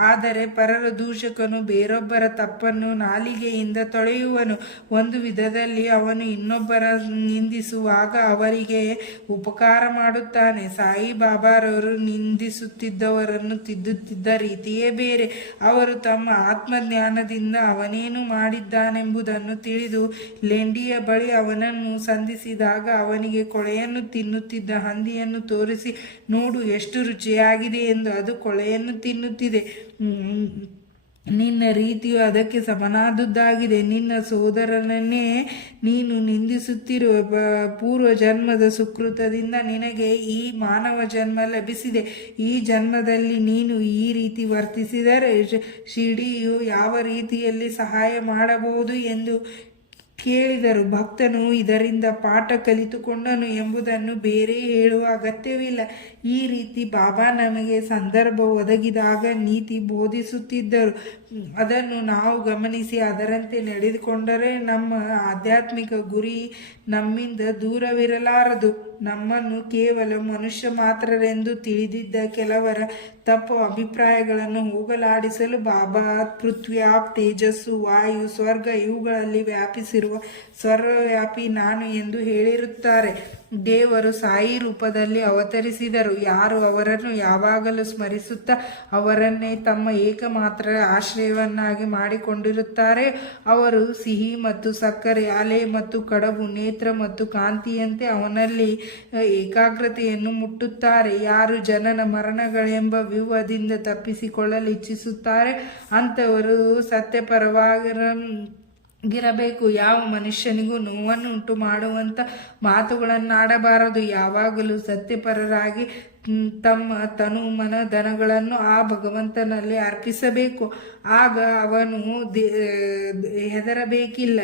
ಆದರೆ ಪರರ ದೂಷಕನು ಬೇರೊಬ್ಬರ ತಪ್ಪನ್ನು ನಾಲಿಗೆಯಿಂದ ತೊಳೆಯುವನು. ಒಂದು ವಿಧದಲ್ಲಿ ಅವನು ಇನ್ನೊಬ್ಬರ ನಿಂದಿಸುವಾಗ ಅವರಿಗೆ ಉಪಕಾರ ಮಾಡುತ್ತಾನೆ. ಸಾಯಿಬಾಬಾರವರು ನಿಂದಿಸುತ್ತಿದ್ದವರನ್ನು ತಿದ್ದುತ್ತಿದ್ದ ರೀತಿಯೇ ಬೇರೆ. ಅವರು ತಮ್ಮ ಆತ್ಮಜ್ಞಾನದಿಂದ ಅವನೇನು ಮಾಡಿದ್ದಾನೆಂಬುದನ್ನು ತಿಳಿದು ಲೆಂಡಿಯ ಬಳಿ ಅವನನ್ನು ಸಂಧಿಸಿದಾಗ ಅವನಿಗೆ ಕೊಳೆಯನ್ನು ತಿನ್ನುತ್ತಿದ್ದ ಹಂದಿಯನ್ನು ತೋರಿಸಿ, ನೋಡು ಎಷ್ಟು ರುಚಿಯಾಗಿದೆ ಎಂದು, ಅದು ಕೊಳೆಯನ್ನು ತಿನ್ನುತ್ತಿದೆ. ನಿನ್ನ ರೀತಿಯು ಅದಕ್ಕೆ ಸಮನಾದುದಾಗಿದೆ. ನಿನ್ನ ಸೋದರನನ್ನೇ ನೀನು ನಿಂದಿಸುತ್ತಿರುವ ಪೂರ್ವ ಜನ್ಮದ ಸುಕೃತದಿಂದ ನಿನಗೆ ಈ ಮಾನವ ಜನ್ಮ ಲಭಿಸಿದೆ. ಈ ಜನ್ಮದಲ್ಲಿ ನೀನು ಈ ರೀತಿ ವರ್ತಿಸಿದರೆ ಶಿರ್ಡಿಯು ಯಾವ ರೀತಿಯಲ್ಲಿ ಸಹಾಯ ಮಾಡಬಹುದು ಎಂದು ಕೇಳಿದರು. ಭಕ್ತನು ಇದರಿಂದ ಪಾಠ ಕಲಿತುಕೊಂಡನು ಎಂಬುದನ್ನು ಬೇರೆ ಹೇಳುವ ಅಗತ್ಯವಿಲ್ಲ. ಈ ರೀತಿ ಬಾಬಾ ನಮಗೆ ಸಂದರ್ಭ ಒದಗಿದಾಗ ನೀತಿ ಬೋಧಿಸುತ್ತಿದ್ದರು. ಅದನ್ನು ನಾವು ಗಮನಿಸಿ ಅದರಂತೆ ನಡೆದುಕೊಂಡರೆ ನಮ್ಮ ಆಧ್ಯಾತ್ಮಿಕ ಗುರಿ ನಮ್ಮಿಂದ ದೂರವಿರಲಾರದು. ನಮ್ಮನ್ನು ಕೇವಲ ಮನುಷ್ಯ ಮಾತ್ರರೆಂದು ತಿಳಿದಿದ್ದ ಕೆಲವರ ತಪ್ಪು ಅಭಿಪ್ರಾಯಗಳನ್ನು ಹೋಗಲಾಡಿಸಲು ಬಾಬಾ ಪೃಥ್ವ್ಯಾಪ್, ತೇಜಸ್ಸು, ವಾಯು, ಸ್ವರ್ಗ ಇವುಗಳಲ್ಲಿ ವ್ಯಾಪಿಸಿರುವ ಸರ್ವವ್ಯಾಪಿ ನಾನು ಎಂದು ಹೇಳಿರುತ್ತಾರೆ. ದೇವರು ಸಾಯಿ ರೂಪದಲ್ಲಿ ಅವತರಿಸಿದರು. ಯಾರು ಅವರನ್ನು ಯಾವಾಗಲೂ ಸ್ಮರಿಸುತ್ತಾ ಅವರನ್ನೇ ತಮ್ಮ ಏಕಮಾತ್ರ ಆಶ್ರಯವನ್ನಾಗಿ ಮಾಡಿಕೊಂಡಿರುತ್ತಾರೆ ಅವರು ಸಿಹಿ ಮತ್ತು ಸಕ್ಕರೆ, ಅಲೆ ಮತ್ತು ಕಡಬು, ನೇತ್ರ ಮತ್ತು ಕಾಂತಿಯಂತೆ ಅವನಲ್ಲಿ ಏಕಾಗ್ರತೆಯನ್ನು ಮುಟ್ಟುತ್ತಾರೆ. ಯಾರು ಜನನ ಮರಣಗಳೆಂಬ ವ್ಯೂಹದಿಂದ ತಪ್ಪಿಸಿಕೊಳ್ಳಲು ಇಚ್ಛಿಸುತ್ತಾರೆ ಅಂಥವರು ಸತ್ಯಪರವಾಗಿರಬೇಕು. ಯಾವ ಮನುಷ್ಯನಿಗೂ ನೋವನ್ನು ಉಂಟು ಮಾಡುವಂಥ ಮಾತುಗಳನ್ನಾಡಬಾರದು. ಯಾವಾಗಲೂ ಸತ್ಯಪರರಾಗಿ ತಮ್ಮ ತನು ಮನ ಧನಗಳನ್ನು ಆ ಭಗವಂತನಲ್ಲಿ ಅರ್ಪಿಸಬೇಕು. ಆಗ ಅವನು ಹೆದರಬೇಕಿಲ್ಲ.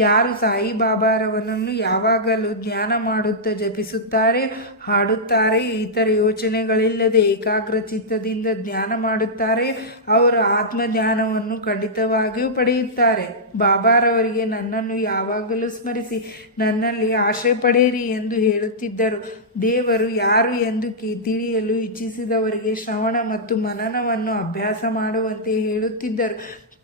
ಯಾರು ಸಾಯಿಬಾಬಾರವನನ್ನು ಯಾವಾಗಲೂ ಧ್ಯಾನ ಮಾಡುತ್ತಾ ಜಪಿಸುತ್ತಾರೆ, ಹಾಡುತ್ತಾರೆ, ಇತರ ಯೋಚನೆಗಳಿಲ್ಲದೆ ಏಕಾಗ್ರ ಚಿತ್ತದಿಂದ ಧ್ಯಾನ ಮಾಡುತ್ತಾರೆ, ಅವರು ಆತ್ಮಧ್ಯಾನವನ್ನು ಖಂಡಿತವಾಗಿಯೂ ಪಡೆಯುತ್ತಾರೆ. ಬಾಬಾರವರಿಗೆ ನನ್ನನ್ನು ಯಾವಾಗಲೂ ಸ್ಮರಿಸಿ ನನ್ನಲ್ಲಿ ಆಶ್ರಯ ಪಡೆಯಿರಿ ಎಂದು ಹೇಳುತ್ತಿದ್ದರು. ದೇವರು ಯಾರು ಎಂದು ತಿಳಿಯಲು ಇಚ್ಛಿಸಿದವರಿಗೆ ಶ್ರವಣ ಮತ್ತು ಮನನವನ್ನು ಅಭ್ಯಾಸ ಮಾಡುವಂತೆ ಹೇಳುತ್ತಿದ್ದರು.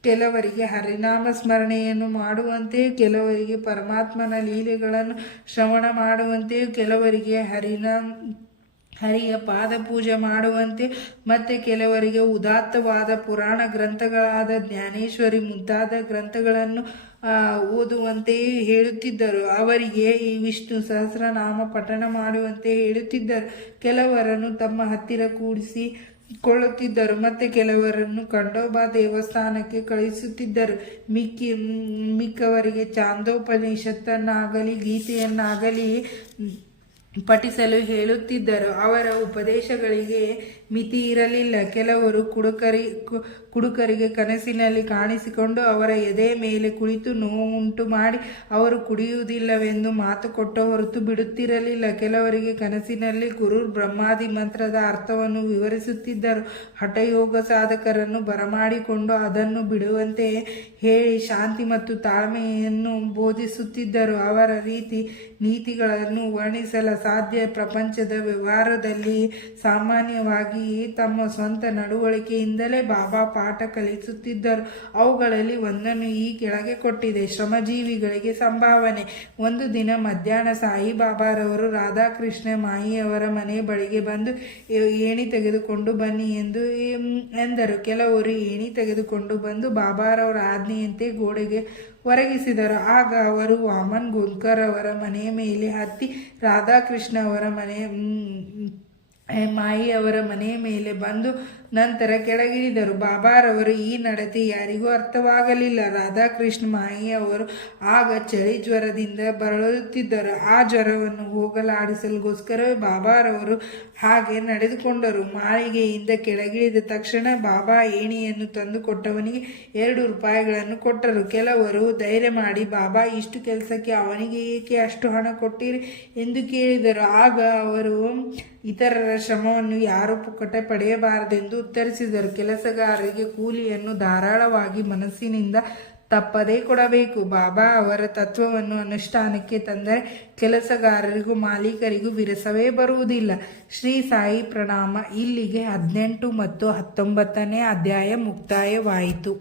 ಕೆಲವರಿಗೆ ಹರಿನಾಮ ಸ್ಮರಣೆಯನ್ನು ಮಾಡುವಂತೆಯೂ, ಕೆಲವರಿಗೆ ಪರಮಾತ್ಮನ ಲೀಲೆಗಳನ್ನು ಶ್ರವಣ ಮಾಡುವಂತೆಯೂ, ಕೆಲವರಿಗೆ ಹರಿಯ ಪಾದ ಪೂಜೆ ಮಾಡುವಂತೆ, ಮತ್ತು ಕೆಲವರಿಗೆ ಉದಾತ್ತವಾದ ಪುರಾಣ ಗ್ರಂಥಗಳಾದ ಜ್ಞಾನೇಶ್ವರಿ ಮುಂತಾದ ಗ್ರಂಥಗಳನ್ನು ಓದುವಂತೆಯೇ ಹೇಳುತ್ತಿದ್ದರು. ಅವರಿಗೆ ಈ ವಿಷ್ಣು ಸಹಸ್ರನಾಮ ಪಠಣ ಮಾಡುವಂತೆ ಹೇಳುತ್ತಿದ್ದರು. ಕೆಲವರನ್ನು ತಮ್ಮ ಹತ್ತಿರ ಕೂಡಿಸಿಕೊಳ್ಳುತ್ತಿದ್ದರು ಮತ್ತು ಕೆಲವರನ್ನು ಖಂಡೋಬಾ ದೇವಸ್ಥಾನಕ್ಕೆ ಕಳುಹಿಸುತ್ತಿದ್ದರು. ಮಿಕ್ಕವರಿಗೆ ಚಾಂದೋಪನಿಷತ್ತನ್ನಾಗಲಿ ಗೀತೆಯನ್ನಾಗಲಿ ಪಠಿಸಲು ಹೇಳುತ್ತಿದ್ದರು. ಅವರ ಉಪದೇಶಗಳಿಗೆ ಮಿತಿ ಇರಲಿಲ್ಲ. ಕೆಲವರು ಕುಡುಕರಿಗೆ ಕನಸಿನಲ್ಲಿ ಕಾಣಿಸಿಕೊಂಡು ಅವರ ಎದೆ ಮೇಲೆ ಕುಳಿತು ನೋವು ಉಂಟು ಮಾಡಿ ಅವರು ಕುಡಿಯುವುದಿಲ್ಲವೆಂದು ಮಾತು ಕೊಟ್ಟ ಹೊರತು ಬಿಡುತ್ತಿರಲಿಲ್ಲ. ಕೆಲವರಿಗೆ ಕನಸಿನಲ್ಲಿ ಗುರು ಬ್ರಹ್ಮಾದಿ ಮಂತ್ರದ ಅರ್ಥವನ್ನು ವಿವರಿಸುತ್ತಿದ್ದರು. ಹಠಯೋಗ ಸಾಧಕರನ್ನು ಬರಮಾಡಿಕೊಂಡು ಅದನ್ನು ಬಿಡುವಂತೆ ಹೇಳಿ ಶಾಂತಿ ಮತ್ತು ತಾಳ್ಮೆಯನ್ನು ಬೋಧಿಸುತ್ತಿದ್ದರು. ಅವರ ನೀತಿಗಳನ್ನು ವರ್ಣಿಸಲ ಸಾಧ್ಯ. ಪ್ರಪಂಚದ ವ್ಯವಹಾರದಲ್ಲಿ ಸಾಮಾನ್ಯವಾಗಿ ತಮ್ಮ ಸ್ವಂತ ನಡವಳಿಕೆಯಿಂದಲೇ ಬಾಬಾ ಪಾಠ ಕಲಿಸುತ್ತಿದ್ದರು. ಅವುಗಳಲ್ಲಿ ಒಂದನ್ನು ಈ ಕೆಳಗೆ ಕೊಟ್ಟಿದೆ: ಶ್ರಮಜೀವಿಗಳಿಗೆ ಸಂಭಾವನೆ. ಒಂದು ದಿನ ಮಧ್ಯಾಹ್ನ ಸಾಯಿಬಾಬಾರವರು ರಾಧಾಕೃಷ್ಣ ಮಾಯಿಯವರ ಮನೆ ಬಳಿಗೆ ಬಂದು ಏಣಿ ತೆಗೆದುಕೊಂಡು ಬನ್ನಿ ಎಂದರು. ಕೆಲವರು ಏಣಿ ತೆಗೆದುಕೊಂಡು ಬಂದು ಬಾಬಾರವರ ಆಜ್ಞೆಯಂತೆ ಗೋಡೆಗೆ ಒರಗಿಸಿದರು. ಆಗ ಅವರು ವಾಮನ್ ಗೋಂದ್ಕರ್ ಅವರ ಮನೆಯ ಮೇಲೆ ಹತ್ತಿ ರಾಧಾಕೃಷ್ಣ ಅವರ ಮಾಯಿಯವರ ಮನೆಯ ಮೇಲೆ ಬಂದು ನಂತರ ಕೆಳಗಿಳಿದರು. ಬಾಬಾರವರು ಈ ನಡತೆ ಯಾರಿಗೂ ಅರ್ಥವಾಗಲಿಲ್ಲ. ರಾಧಾಕೃಷ್ಣ ಮಾಯಿಯವರು ಆಗ ಚಳಿ ಜ್ವರದಿಂದ ಬಳಲುತ್ತಿದ್ದರು. ಆ ಜ್ವರವನ್ನು ಹೋಗಲಾಡಿಸಲುಗೋಸ್ಕರವೇ ಬಾಬಾರವರು ಹಾಗೆ ನಡೆದುಕೊಂಡರು. ಮಾಳಿಗೆಯಿಂದ ಕೆಳಗಿಳಿದ ತಕ್ಷಣ ಬಾಬಾ ಏಣಿಯನ್ನು ತಂದು ಕೊಟ್ಟವನಿಗೆ 2 ರೂಪಾಯಿಗಳನ್ನು ಕೊಟ್ಟರು. ಕೆಲವರು ಧೈರ್ಯ ಮಾಡಿ, ಬಾಬಾ, ಇಷ್ಟು ಕೆಲಸಕ್ಕೆ ಅವನಿಗೆ ಏಕೆ ಅಷ್ಟು ಹಣ ಕೊಟ್ಟಿರಿ ಎಂದು ಕೇಳಿದರು. ಆಗ ಅವರು ಇತರರ ಶ್ರಮವನ್ನು ಯಾರೂ ಪುಕ್ಕಟೆ ಪಡೆಯಬಾರದೆಂದು ಉತ್ತರಿಸಿದರು. ಕೆಲಸಗಾರರಿಗೆ ಕೂಲಿಯನ್ನು ಧಾರಾಳವಾಗಿ ಮನಸ್ಸಿನಿಂದ ತಪ್ಪದೇ ಕೊಡಬೇಕು. ಬಾಬಾ ಅವರ ತತ್ವವನ್ನು ಅನುಷ್ಠಾನಕ್ಕೆ ತಂದರೆ ಕೆಲಸಗಾರರಿಗೂ ಮಾಲೀಕರಿಗೂ ವಿರಸವೇ ಬರುವುದಿಲ್ಲ. ಶ್ರೀ ಸಾಯಿ ಪ್ರಣಾಮ. ಇಲ್ಲಿಗೆ 18 ಮತ್ತು 19ನೇ ಅಧ್ಯಾಯ ಮುಕ್ತಾಯವಾಯಿತು.